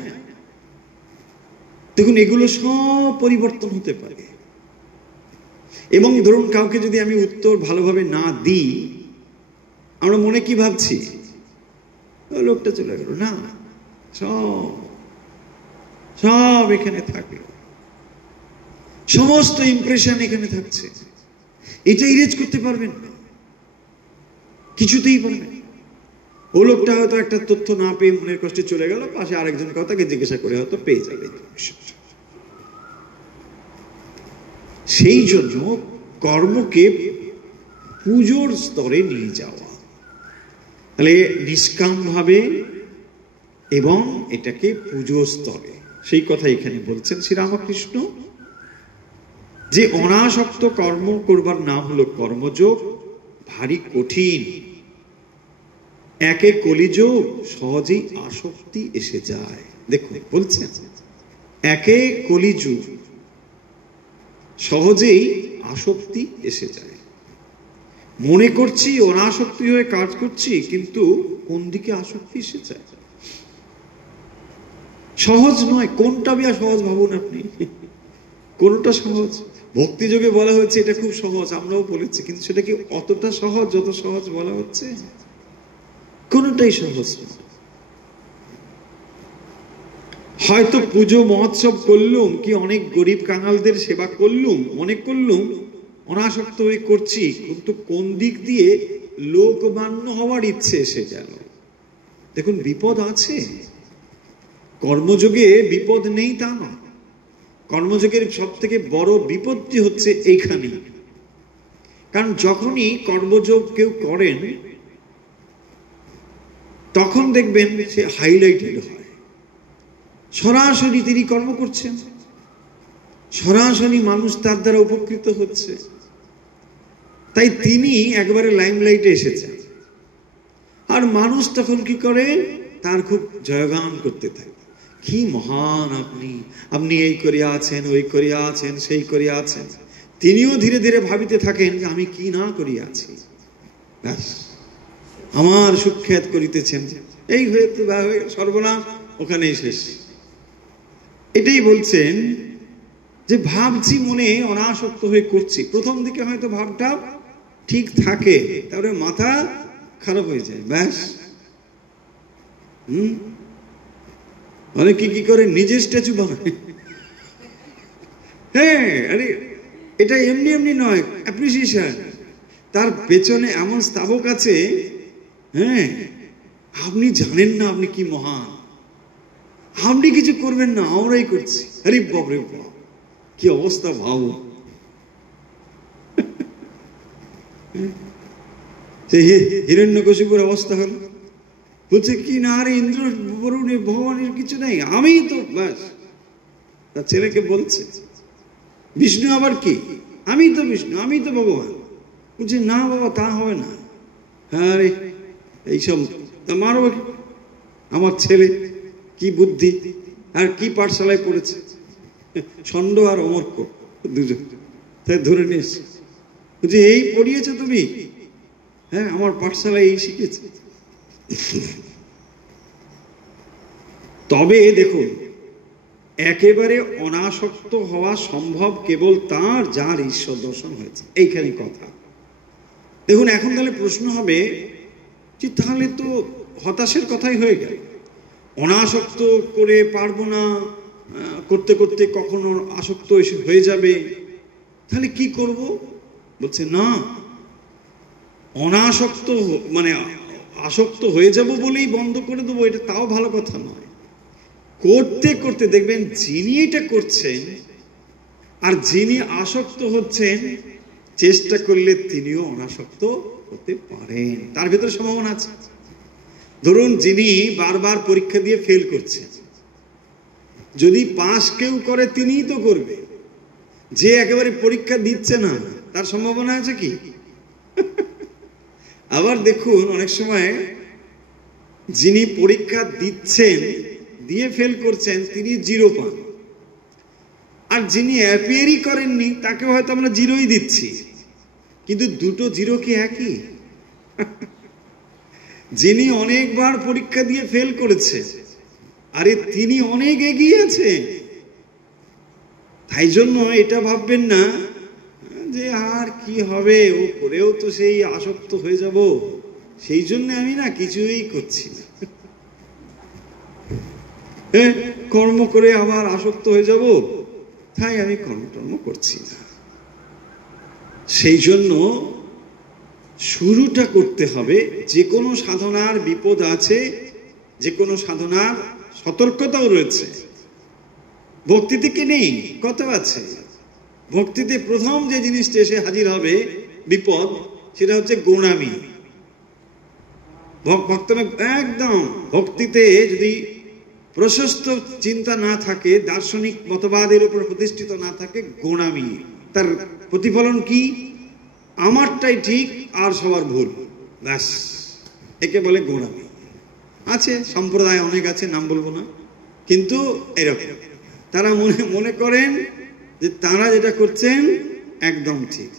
দেখুন, এগুলো সব পরিবর্তন হতে পারে। এবং ধরুন কাউকে যদি আমি উত্তর ভালোভাবে না দিই, আমরা মনে কি ভাবছি, লোকটা চলে গেল, না, সব সব এখানে থাকলো, সমস্ত ইমপ্রেশন এখানে থাকছে। এটা ইরেজ করতে পারবেন না, কিছুতেই পারবেন। ও লোকটা হয়তো একটা তথ্য না পেয়ে মনের কষ্টে চলে গেল, পাশে আরেকজন কথাকে জিজ্ঞাসা করে হয়তো পেয়ে যাবে। সেই জন্য কর্মকে পুজোর স্তরে নিয়ে যাওয়া, তাহলে নিষ্কাম ভাবে এবং এটাকে পুজো স্তরে, সেই কথা এখানে বলছেন শ্রীরামকৃষ্ণ, যে অনাসক্ত কর্ম করবার নাম হলো কর্মযোগ, ভারী কঠিন। একে কলিযোগ, সহজেই আসক্তি এসে যায়। দেখুন বলছেন, একে কলিযুগ, সহজেই আসক্তি এসে যায়। মনে করছি অনাসক্তি হয়ে কাজ করছি, কিন্তু কোন দিকে আসক্তি এসে যায়? সহজ নয়। কোনটা বিয়া সহজ ভাবুন আপনি, কোনটা সহজ? ভক্তিযোগে বলা হচ্ছে এটা খুব সহজ, আমরাও বলেছি, কিন্তু সেটা কি অতটা সহজ যত সহজ বলা হচ্ছে? কোনটাই সহজ নয়। হয়তো পুজো মহোৎসব করলুম, কি অনেক গরিব কাঙালদের সেবা করলুম, মনে করলুম অনাসক্ত হয়ে করছি, কিন্তু কোন দিক দিয়ে লোকমান্য হওয়ার ইচ্ছে এসে গেল। দেখুন বিপদ আছে। কর্মযোগে বিপদ নেই তা নয়। কর্মযোগের সব থেকে বড় বিপদটি হচ্ছে এইখানে। কারণ যখনই কর্মযোগ কেউ করেন, তখন দেখবেন সে হাইলাইটেড হয়। সরাসরি তিনি কর্ম করছেন, সরাসরি মানুষ তার দ্বারা উপকৃত হচ্ছে, তাই তিনি একবারে লাইমলাইটে এসেছেন। আর মানুষ তখন কি করে? তার খুব জয়গান করতে থাকে, কি মহান আপনি, আপনি এই করিয়া আছেন, ওই করিয়া আছেন, সেই করিয়া আছেন। তিনিও ধীরে ধীরে ভাবিতে থাকেন যে আমি কি না করিয়াছি, ব্যাস আমার সুখ্যাত করিতেছেন, এই হয়ে সর্বনাশ, ওখানেই শেষ। এটাই বলছেন যে ভাবছি মনে অনাসক্ত হয়ে করছি। প্রথম দিকে হয়তো ভাবটা ঠিক থাকে, তারপরে মাথা খারাপ হয়ে যায়, ব্যাস। অনেকে কি করে? নিজের স্ট্যাচু বানায়। হ্যাঁ, আরে এটা এমনি এমনি নয়, অ্যাপ্রিসিয়েশন। তার পেছনে এমন স্থাবক আছে, হ্যাঁ, আপনি জানেন না আপনি কি মহান, আপনি কিছু করবেন না, আমরাই করছি। আরে বাপরে বাপ, কি অবস্থা ভাবো। হিরণ্যকশিপুর অবস্থা হল, বলছে কি না, আরে ইন্দ্র বরুণে ভগবানের কিছু নেই, আমিই তো ব্যাস। তার ছেলেকে বলছে, বিষ্ণু আবার কি, আমি তো বিষ্ণু, আমি তো ভগবান। বলছে না বাবা, তা হবে না। হ্যাঁ রে, এইসব মারো। আমার ছেলে কি বুদ্ধি, আর কি পাঠশালায় পড়েছে, ষণ্ড আর অমর্ক দুজন, তাই ধরে নিয়ে এসছে। বলছে এই পড়িয়েছে তুমি? হ্যাঁ, আমার পাঠশালায় এই শিখেছে। তবে দেখুন, একেবারে অনাসক্ত হওয়া সম্ভব কেবল তার যার ঈশ্বর দর্শন হয়েছে, এইখানে কথা। দেখুন এখন তাহলে প্রশ্ন হবে যে তাহলে তো হতাশের কথাই হয়ে গেল, অনাসক্ত করে পারবো না, করতে করতে কখনো আসক্ত হয়ে যাবে, তাহলে কি করব? বলছে না, অনাসক্ত মানে আসক্ত হয়ে যাব বলেই বন্ধ করে দেবো, এটা তাও ভালো কথা নয়। করতে করতে দেখবেন যিনি এটা করছেন আর যিনি আসক্ত হচ্ছেন, চেষ্টা করলে তিনিও অনাসক্ত হতে পারেন, তার ভেতরে সম্ভাবনা আছে। ধরুন যিনি বারবার পরীক্ষা দিয়ে ফেল করছেন, যদি পাস কেউ করে তিনিই তো করবে, যে একেবারে পরীক্ষা দিচ্ছে না তার সম্ভাবনা আছে কি? আবার দেখুন অনেক সময় যিনি পরীক্ষা দিচ্ছেন, দিয়ে ফেল করছেন, তিনি 0 পান, আর যিনি অ্যাপিয়ারই করেননি তাকে হয়তো আমরা 0ই দিচ্ছি, কিন্তু দুটো 0 কি একই? যিনি অনেকবার পরীক্ষা দিয়ে ফেল করেছে, আরে তিনি অনেক এগিয়ে আছে। তাই জন্য এটা ভাববেন না যে আর কি হবে, ও করেও তো সেই আসক্ত হয়ে যাব, সেই জন্য আমি না কিছুই করছি না, কর্ম করে আবার আসক্ত হয়ে যাব, তাই আমি কর্ম করছি না। সেই জন্য শুরুটা করতে হবে। যে কোনো সাধনার বিপদ আছে, যে কোনো সাধনার সতর্কতাও রয়েছে। ভক্তিতে কি নেই? কত আছে। ভক্তিতে প্রথম যে জিনিসটা এসে হাজির হবে বিপদ, সেটা হচ্ছে গোঁড়ামি। ভক্ত একদম ভক্তিতে যদি প্রশস্ত চিন্তা না থাকে, দার্শনিক মতবাদের উপর প্রতিষ্ঠিত না থাকে, গোঁড়ামি। তার প্রতিফলন কি? আমারটাই ঠিক আর সবার ভুল, ব্যাস, একে বলে গোঁড়ামি। আছে সম্প্রদায় অনেক আছে, নাম বলবো না, কিন্তু এরকম তারা মনে করেন যে তারা যেটা করছেন একদম ঠিক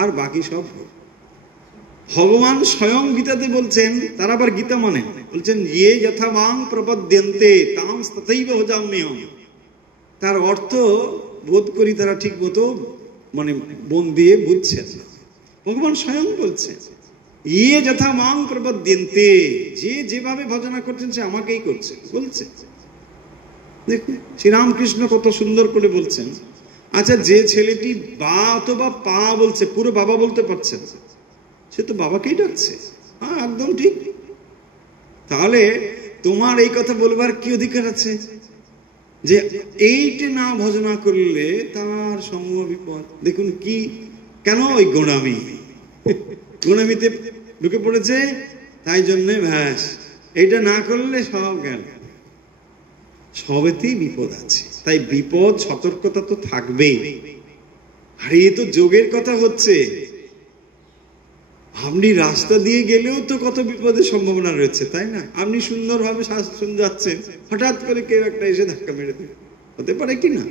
আর বাকি সব ভুল। ভগবান স্বয়ং গীতাতে বলছেন, তারা আবার গীতা মানে বলছেন, ইয়ে যথা মাং প্রপদ্যন্তে তাং তথৈব ভজাম্যহম। তার অর্থ বোধ করি তারা ঠিক মতো মানে মন দিয়ে বুঝছেন। ভগবান স্বয়ং বলছেন, ইয়ে যথা মাং প্রপদ্যন্তে, যে যেভাবে ভজনা করছেন সে আমাকেই করছে বলছে। দেখুন শ্রীরামকৃষ্ণ কত সুন্দর করে বলছেন। আচ্ছা, যে ছেলেটি বা অথবা পা বলছে, পুরো বাবা বলতে পারছে, সে তো বাবাকেই ডাকছে। হ্যাঁ, একদম ঠিক। তাহলে তোমার এই কথা বলবার কি অধিকার আছে যে এইটা না ভজনা করলে তার সমূহ বিপদ? দেখুন কি, কেন? ওই গোঁড়ামি, গোঁড়ামিতে ঢুকে পড়েছে, তাই জন্যে ব্যাস এইটা না করলে সব গেল। সবেতেই বিপদ আছে, তাই বিপদ সতর্কতা তো থাকবেই। আর এই তো যোগের কথা হচ্ছে, আপনি রাস্তা দিয়ে গেলেও তো কত বিপদের সম্ভাবনা রয়েছে, তাই না? আপনি সুন্দরভাবে শাসন যাচ্ছেন, হঠাৎ করে কেউ একটা এসে ধাক্কা মেরে দেবে, হতে পারে কি না?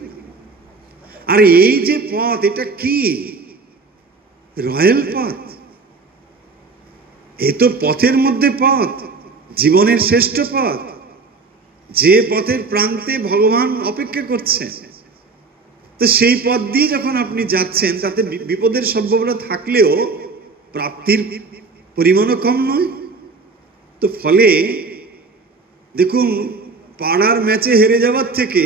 আর এই যে পথ, এটা কি রয়্যাল পথ? এ তো পথের মধ্যে পথ, জীবনের শ্রেষ্ঠ পথ, যে পথের প্রান্তে ভগবান অপেক্ষা করছেন। তো সেই পথ দিয়ে যখন আপনি যাচ্ছেন, তাতে বিপদের সম্ভাবনা থাকলেও প্রাপ্তির পরিমাণও কম নয়। তো ফলে দেখুন, পাড়ার ম্যাচে হেরে যাওয়ার থেকে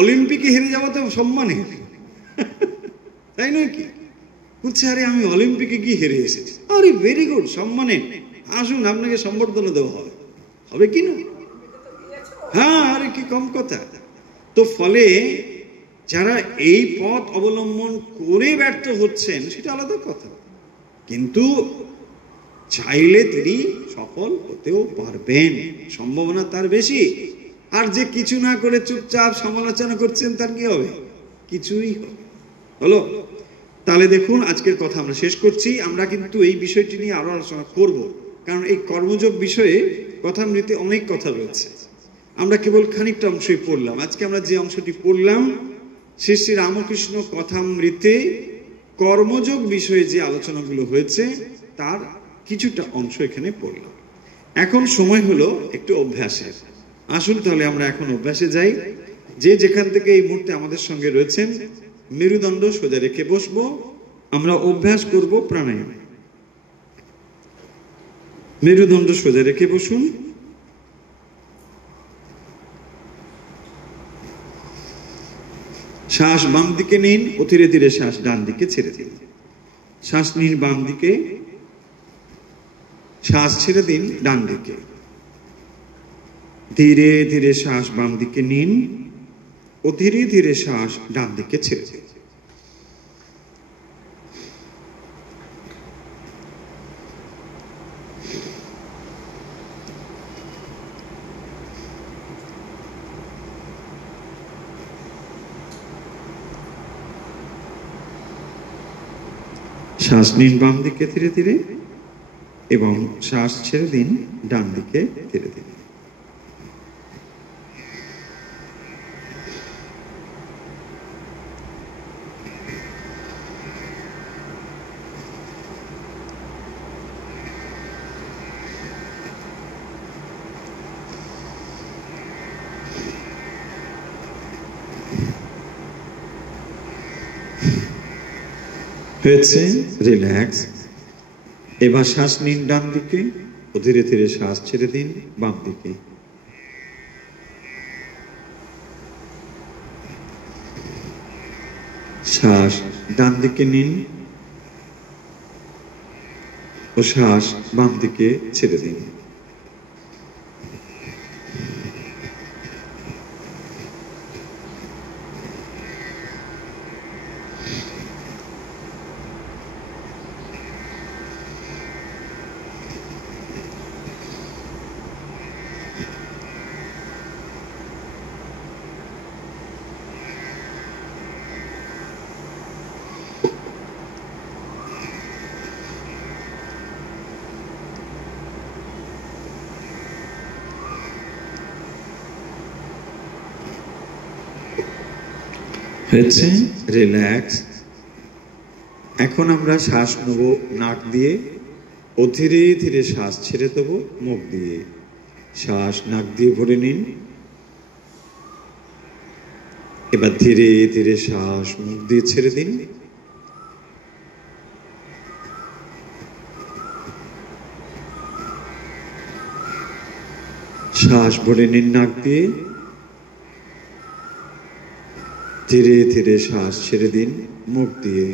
অলিম্পিকে হেরে যাওয়া তো সম্মানের, তাই নয় কি? বলছে, আরে আমি অলিম্পিকে গিয়ে হেরে এসেছি, আরে ভেরি গুড, সম্মানের, আসুন আপনাকে সম্বর্ধনা দেওয়া হবে, হবে কি না? হ্যাঁ, আরে কি কম কথা। তো ফলে যারা এই পথ অবলম্বন করে ব্যর্থ হচ্ছেন সেটা আলাদা কথা, কিন্তু চাইলে তিনি সফল হতেও পারবেন, সম্ভাবনা তার বেশি। আর যে কিছু না করে চুপচাপ সমালোচনা করছেন, তার কি হবে? কিছুই হলো। তাহলে দেখুন, আজকের কথা আমরা শেষ করছি। আমরা কিন্তু এই বিষয়টি নিয়ে আরো আলোচনা করব, কারণ এই কর্মযোগ বিষয়ে কথামৃতে অনেক কথা রয়েছে। আমরা কেবল খানিকটা অংশই পড়লাম। আজকে আমরা যে অংশটি পড়লাম, শ্রী শ্রী রামকৃষ্ণ কথামৃতে কর্মযোগ বিষয়ে যে আলোচনাগুলো হয়েছে তার কিছুটা অংশ এখানে পড়লাম। এখন সময় হলো একটু অভ্যাসের। আসুন তাহলে আমরা এখন অভ্যাসে যাই। যে যেখান থেকে এই মুহূর্তে আমাদের সঙ্গে রয়েছেন, মেরুদণ্ড সোজা রেখে বসবো। আমরা অভ্যাস করব প্রাণায়াম। মেরুদণ্ড সোজা রেখে বসুন। শ্বাস বাম দিকে নিন ও ধীরে ধীরে শ্বাস ডান দিকে ছেড়ে দিন। শ্বাস নিন বাম দিকে, শ্বাস ছেড়ে দিন ডান দিকে। ধীরে ধীরে শ্বাস বাম দিকে নিন ও ধীরে ধীরে শ্বাস ডান দিকে ছেড়ে দিন। শ্বাস নিন বাম দিকে ধীরে ধীরে এবং শ্বাস ছেড়ে দিন ডান দিকে ধীরে ধীরে। হয়েছে, রিল্যাক্স। এবার শ্বাস নিন ডান দিকে ও ধীরে ধীরে শ্বাস ছেড়ে দিন বাম দিকে। শ্বাস ডান দিকে নিন ও শ্বাস বাম দিকে ছেড়ে দিন। হয়েছে, রিল্যাক্স। এখন আমরা শ্বাস নেব নাক দিয়ে ও ধীরে ধীরে শ্বাস ছেড়ে দেবো মুখ দিয়ে। শ্বাস নাক দিয়ে ভরে নিন, এবার ধীরে ধীরে শ্বাস মুখ দিয়ে ছেড়ে দিন। শ্বাস ভরে নিন নাক দিয়ে, ধীরে ধীরে শ্বাস ছেড়ে দিন মুখ দিয়ে।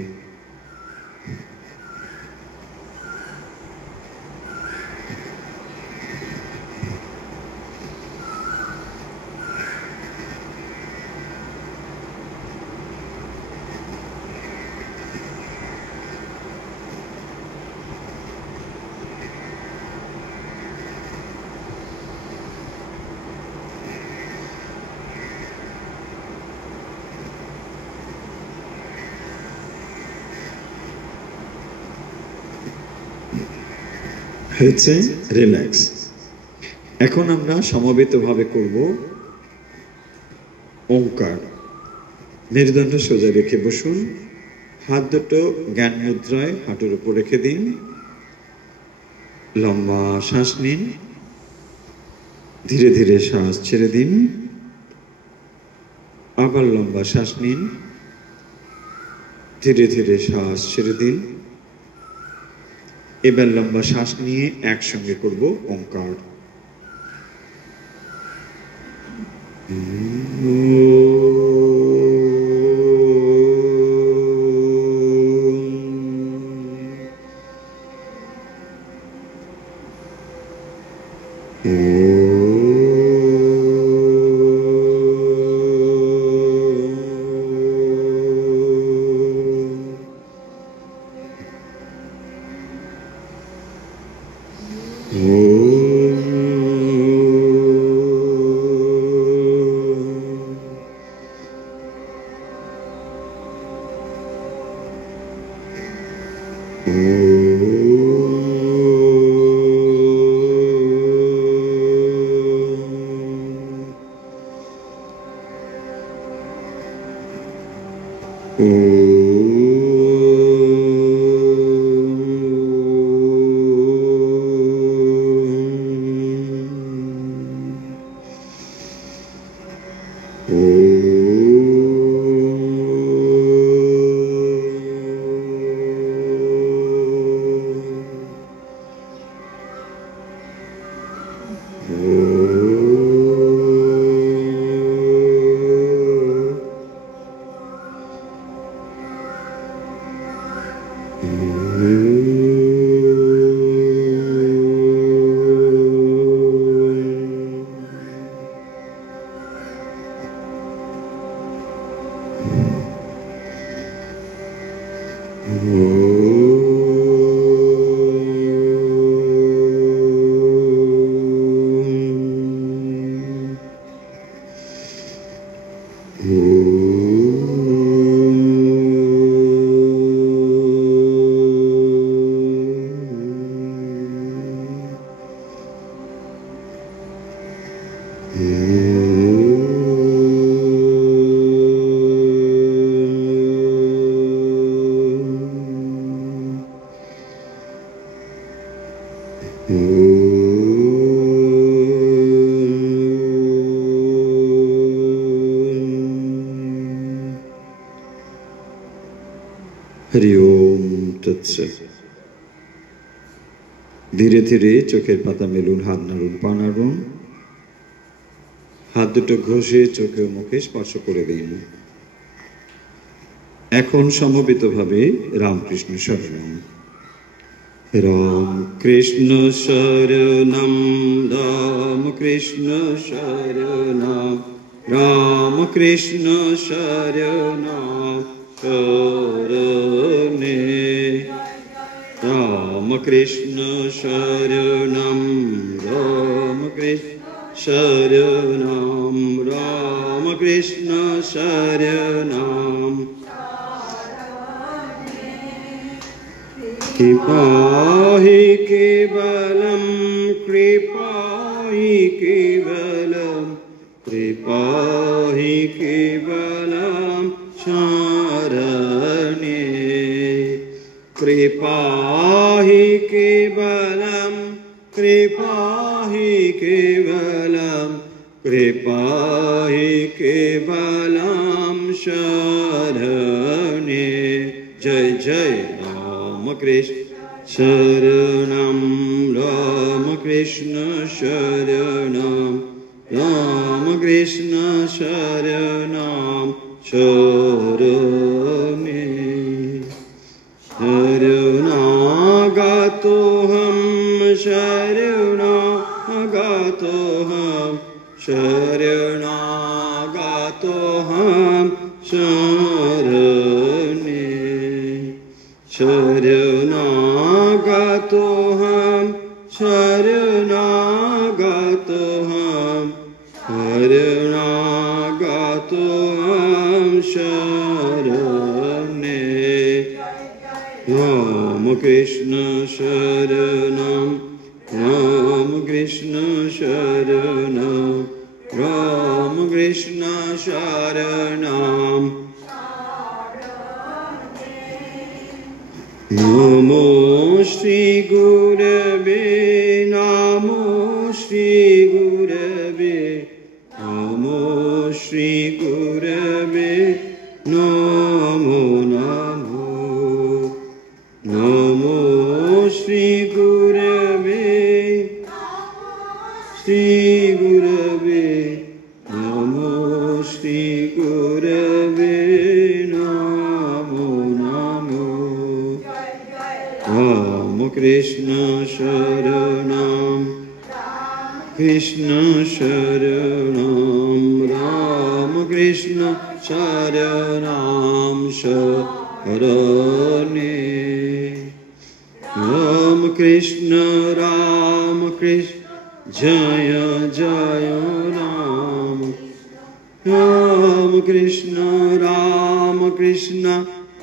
হয়েছে, রিল্যাক্স। এখন আমরা সমবেতভাবে করব ওঙ্কার। মেরুদণ্ড সোজা রেখে বসুন, হাত দুটো জ্ঞান মুদ্রায় হাঁটুর উপর রেখে দিন। লম্বা শ্বাস নিন, ধীরে ধীরে শ্বাস ছেড়ে দিন। আবার লম্বা শ্বাস নিন, ধীরে ধীরে শ্বাস ছেড়ে দিন। এবার লম্বা শ্বাস নিয়ে একসঙ্গে করব ওঙ্কার। হরি ওম তৎসৎ। ধীরে ধীরে চোখের পাতা মেলুন, হাত নাড়ুন, পা নাড়ুন। হাত দুটো ঘষে চোখে ও মুখে স্পর্শ করে দিন। এখন সমবেতভাবে রামকৃষ্ণ শরণম। রাম কৃষ্ণ শরণম, রাম কৃষ্ণ শরণম, রাম কৃষ্ণ শরণম শরণে। রাম কৃষ্ণ শরণম, রাম কৃষ্ণ শরণম, রাম কৃষ্ণ শরণম। কৃপাহি কেবলম, কৃপাহি কেবলম, কৃপাহি কেবলম शरणे कृपा हि केवलं कृपा हि केवलं कृपा हि केवलं शरणे जय जय राम कृष्ण शरणं राम कृष्ण शरणं राम कृष्ण शरणं शरणे शरणागतोऽहं शरणागतोऽहं शरणागतोऽहं शरणे शरणागतोऽहं शरणागतोऽहं शरणागतोऽहं शरणे राम कृष्ण शरणं राम कृष्ण शरणं राम कृष्ण शरणं नमो श्री गुरवे नमो श्री गुरवे नमो श्री गुरवे नमो नमो नमो श्री गुरवे नमो श्री गुरवे नमो नमो राम कृष्ण शरणं कृष्ण शरणं राम कृष्ण शरणं शरणे राम कृष्ण जय जय राम राम कृष्ण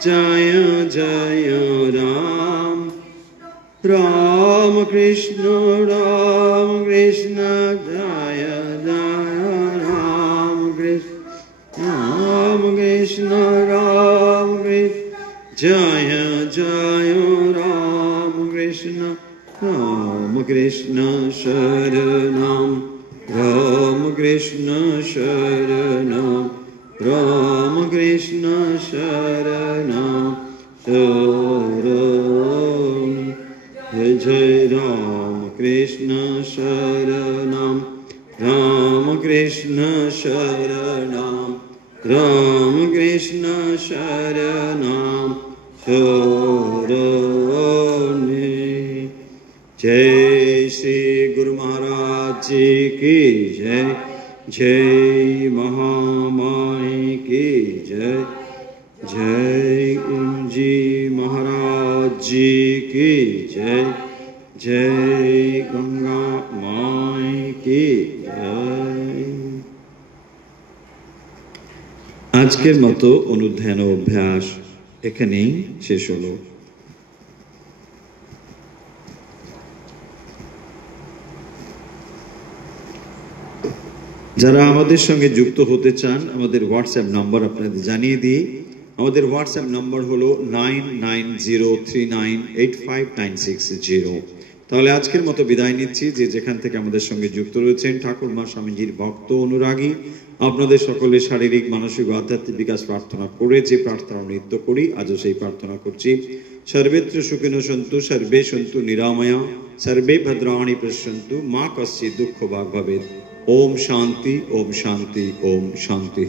जय जय राम राम कृष्ण जय जय राम कृष्ण जय जय राम कृष्ण शरणं राम कृष्ण शरणं राम कृष्ण शरणं जय जय राम कृष्ण शरणं राम कृष्ण शरणं राम कृष्ण शरणं शरणे जय श्री गुरु महाराज जी की जय जय महामाई की जय जय जी महाराज जी की जय जय गंगा माई की जय আজকের মতো অনুধ্যান ও অভ্যাস এখানেই শেষ হলো। যারা আমাদের সঙ্গে যুক্ত হতে চান আমাদের হোয়াটসঅ্যাপ নাম্বার আপনাদের জানিয়ে দিই। আমাদের হোয়াটসঅ্যাপ নাম্বার হলো 9903985960। তাহলে আজকের মতো বিদায় নিচ্ছি। যে যেখান থেকে আমাদের সঙ্গে যুক্ত রয়েছেন ঠাকুরমা স্বামীজির ভক্ত অনুরাগী আপনাদের সকলের শারীরিক মানসিক ও আধ্যাত্মিক বিকাশ প্রার্থনা করে যে প্রার্থনা নিত্য করি আজও সেই প্রার্থনা করছি। सर्वेत्र सुखिनो सन्तु सर्वे सन्तु निरामया सर्वे भद्राणि पश्यन्तु मा कश्चित् दुःखभाग् भवेत्। ओम शांति ओम शांति ओम शांति।